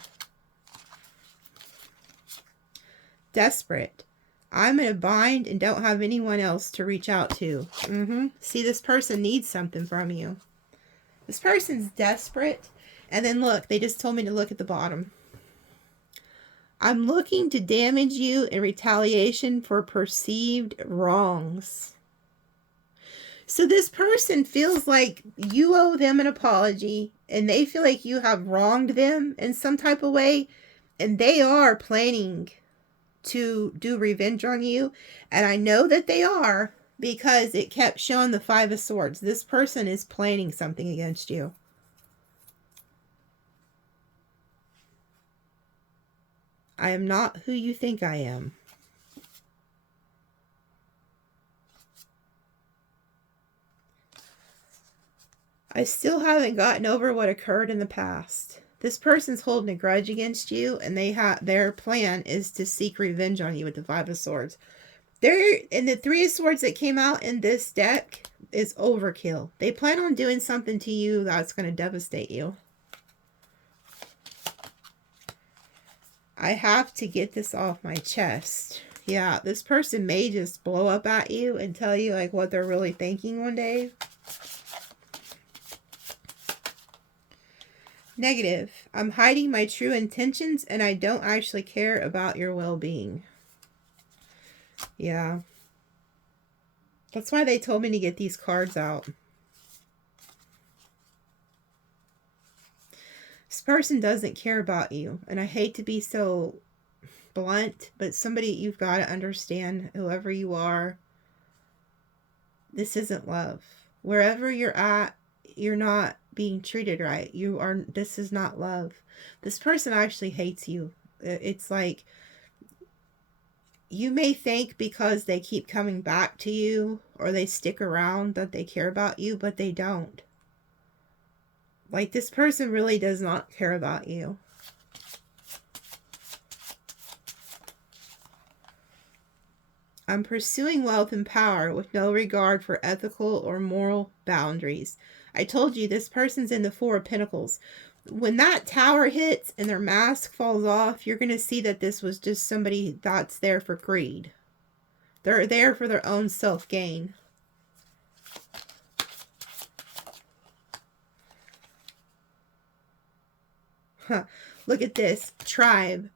Desperate. I'm in a bind and don't have anyone else to reach out to. See, this person needs something from you. This person's desperate. And then look, they just told me to look at the bottom. I'm looking to damage you in retaliation for perceived wrongs. So this person feels like you owe them an apology and they feel like you have wronged them in some type of way. And they are planning to do revenge on you. And I know that they are because it kept showing the 5 of Swords. This person is planning something against you. I am not who you think I am. I still haven't gotten over what occurred in the past. This person's holding a grudge against you, and their plan is to seek revenge on you with the 5 of Swords. And the 3 of Swords that came out in this deck is overkill. They plan on doing something to you that's going to devastate you. I have to get this off my chest. Yeah, this person may just blow up at you and tell you like what they're really thinking one day. Negative. I'm hiding my true intentions and I don't actually care about your well-being. Yeah. That's why they told me to get these cards out. This person doesn't care about you. And I hate to be so blunt, but somebody you've got to understand, whoever you are, this isn't love. Wherever you're at, you're not being treated right. This is not love. This person actually hates you. It's like you may think because they keep coming back to you or they stick around that they care about you, but they don't. Like this person really does not care about you. I'm pursuing wealth and power with no regard for ethical or moral boundaries. I told you this person's in the 4 of Pentacles. When that tower hits and their mask falls off, you're going to see that this was just somebody that's there for greed. They're there for their own self-gain. Look at this. Tribe.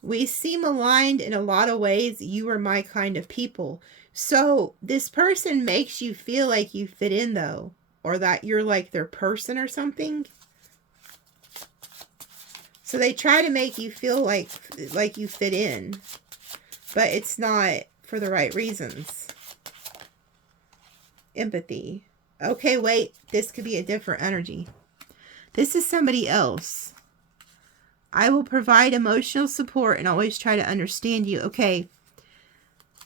We seem aligned in a lot of ways. You are my kind of people. So this person makes you feel like you fit in though. Or that you're like their person or something. So they try to make you feel like you fit in. But it's not for the right reasons. Empathy. Okay, wait. This could be a different energy. This is somebody else. I will provide emotional support and always try to understand you. Okay.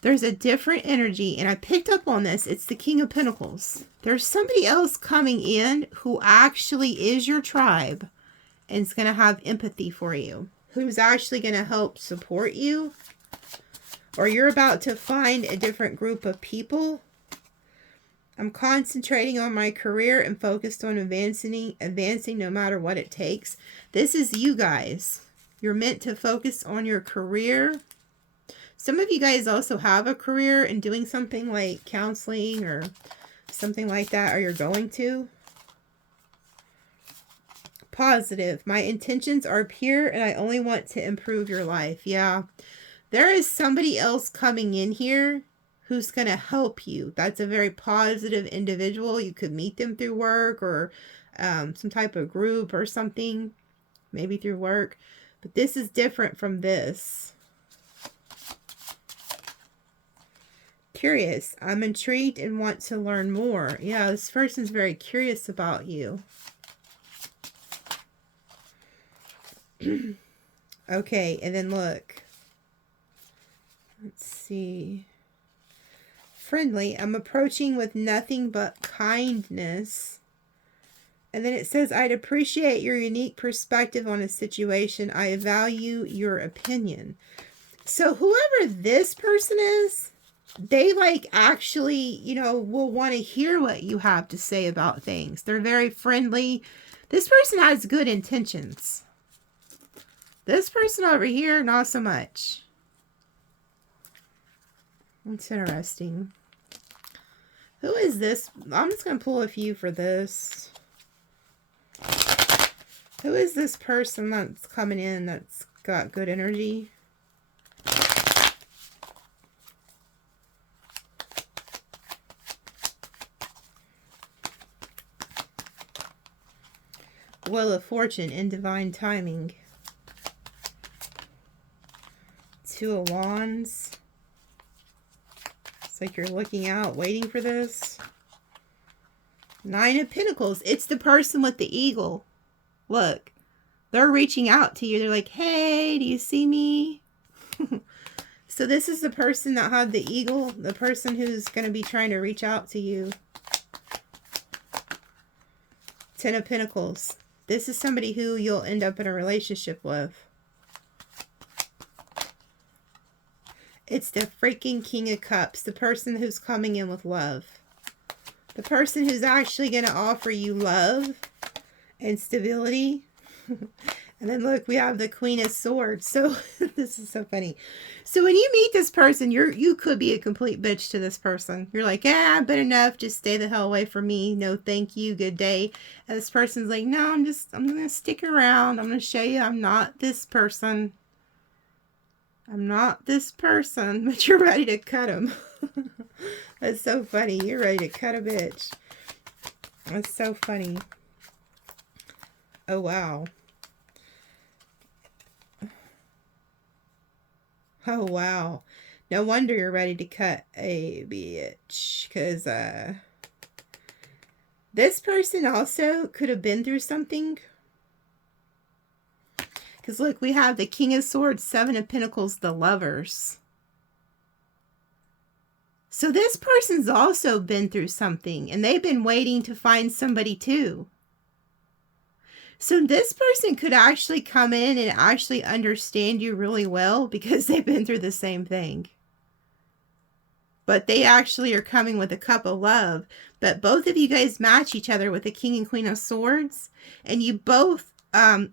There's a different energy, and I picked up on this. It's the King of Pentacles. There's somebody else coming in who actually is your tribe and is going to have empathy for you. Who's actually going to help support you. Or you're about to find a different group of people. I'm concentrating on my career and focused on advancing no matter what it takes. This is you guys. You're meant to focus on your career. Some of you guys also have a career in doing something like counseling or something like that, or you're going to. Positive. My intentions are pure and I only want to improve your life. Yeah. There is somebody else coming in here who's going to help you. That's a very positive individual. You could meet them through work or some type of group or something. Maybe through work. But this is different from this. Curious. I'm intrigued and want to learn more. Yeah, this person's very curious about you. Okay, and then look. Let's see. Friendly. I'm approaching with nothing but kindness. And then it says, I'd appreciate your unique perspective on a situation. I value your opinion. So whoever this person is, they like actually, you know, will want to hear what you have to say about things. They're very friendly. This person has good intentions. This person over here, not so much. It's interesting. Who is this? I'm just going to pull a few for this. Who is this person that's coming in that's got good energy? Wheel of Fortune in divine timing. Two of Wands. It's like you're looking out, waiting for this. Nine of Pentacles. It's the person with the eagle. Look, they're reaching out to you. They're like, hey, do you see me? So this is the person that had the eagle, the person who's going to be trying to reach out to you. Ten of Pentacles. This is somebody who you'll end up in a relationship with. It's the freaking King of Cups, the person who's coming in with love. The person who's actually going to offer you love and stability. And then look, we have the Queen of Swords. So this is so funny. So when you meet this person, you could be a complete bitch to this person. You're like, I've been enough. Just stay the hell away from me. No, thank you. Good day. And this person's like, no, I'm going to stick around. I'm going to show you I'm not this person. I'm not this person, but you're ready to cut him. That's so funny. You're ready to cut a bitch. That's so funny. Oh, wow. Oh, wow. No wonder you're ready to cut a bitch. Because this person also could have been through something. Because look, we have the King of Swords, Seven of Pentacles, the Lovers. So this person's also been through something. And they've been waiting to find somebody too. So this person could actually come in and actually understand you really well because they've been through the same thing. But they actually are coming with a cup of love. But both of you guys match each other with the King and Queen of Swords. And you both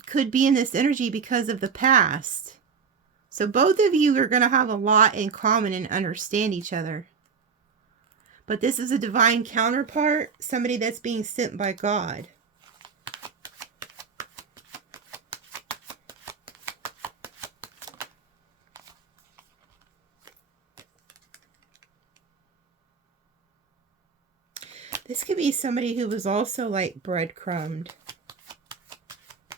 could be in this energy because of the past. So both of you are going to have a lot in common and understand each other. But this is a divine counterpart, somebody that's being sent by God. This could be somebody who was also like breadcrumbed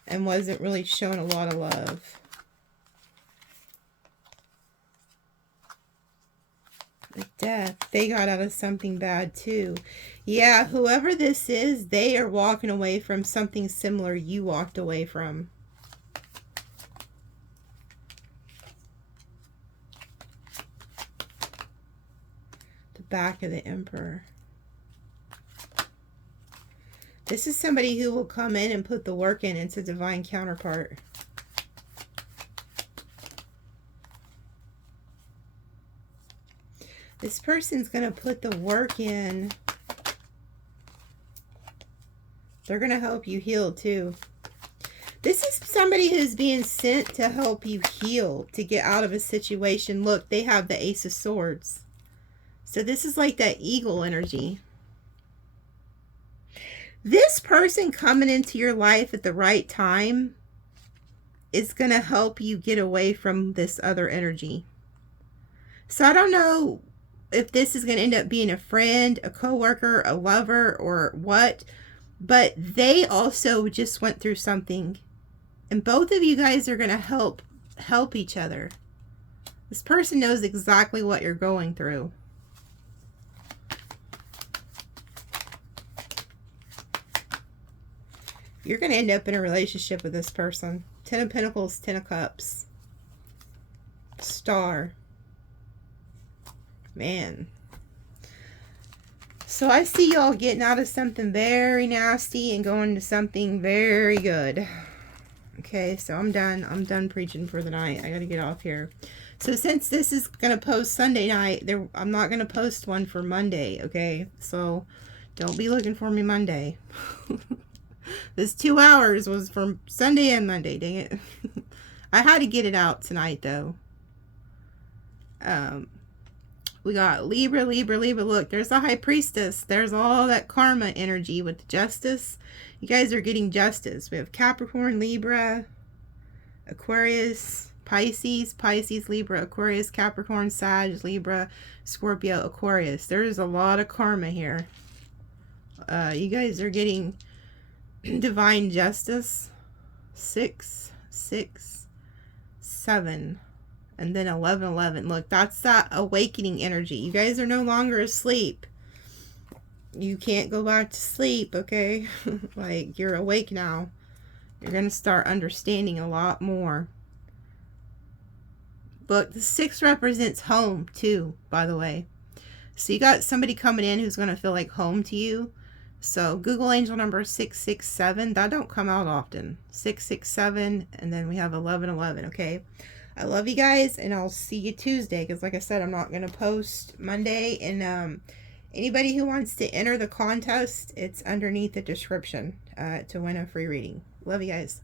and wasn't really shown a lot of love. The Death. They got out of something bad too. Yeah, whoever this is, they are walking away from something similar you walked away from. The back of the Emperor. This is somebody who will come in and put the work in. It's a divine counterpart. This person's going to put the work in. They're going to help you heal too. This is somebody who's being sent to help you heal, to get out of a situation. Look, they have the Ace of Swords. So this is like that eagle energy. This person coming into your life at the right time is going to help you get away from this other energy. So I don't know if this is going to end up being a friend, a coworker, a lover, or what, but they also just went through something. And both of you guys are going to help each other. This person knows exactly what you're going through. You're going to end up in a relationship with this person. Ten of Pentacles, Ten of Cups. Star. Man. So I see y'all getting out of something very nasty and going to something very good. Okay, so I'm done. I'm done preaching for the night. I gotta get off here. So since this is gonna post Sunday night, I'm not gonna post one for Monday, okay? So don't be looking for me Monday. This 2 hours was from Sunday and Monday, dang it. I had to get it out tonight, though. We got Libra, Libra, Libra. Look, there's the High Priestess. There's all that karma energy with the Justice. You guys are getting justice. We have Capricorn, Libra, Aquarius, Pisces, Pisces, Libra, Aquarius, Capricorn, Sag, Libra, Scorpio, Aquarius. There's a lot of karma here. You guys are getting divine justice. 6, 6, 7. And then 11, 11. Look, that's that awakening energy. You guys are no longer asleep. You can't go back to sleep, okay? Like, you're awake now. You're going to start understanding a lot more. Look, the 6 represents home, too, by the way. So you got somebody coming in who's going to feel like home to you. So Google angel number 667. That don't come out often. 667, and then we have 1111, okay? I love you guys, and I'll see you Tuesday, because like I said, I'm not going to post Monday, and anybody who wants to enter the contest, it's underneath the description to win a free reading. Love you guys.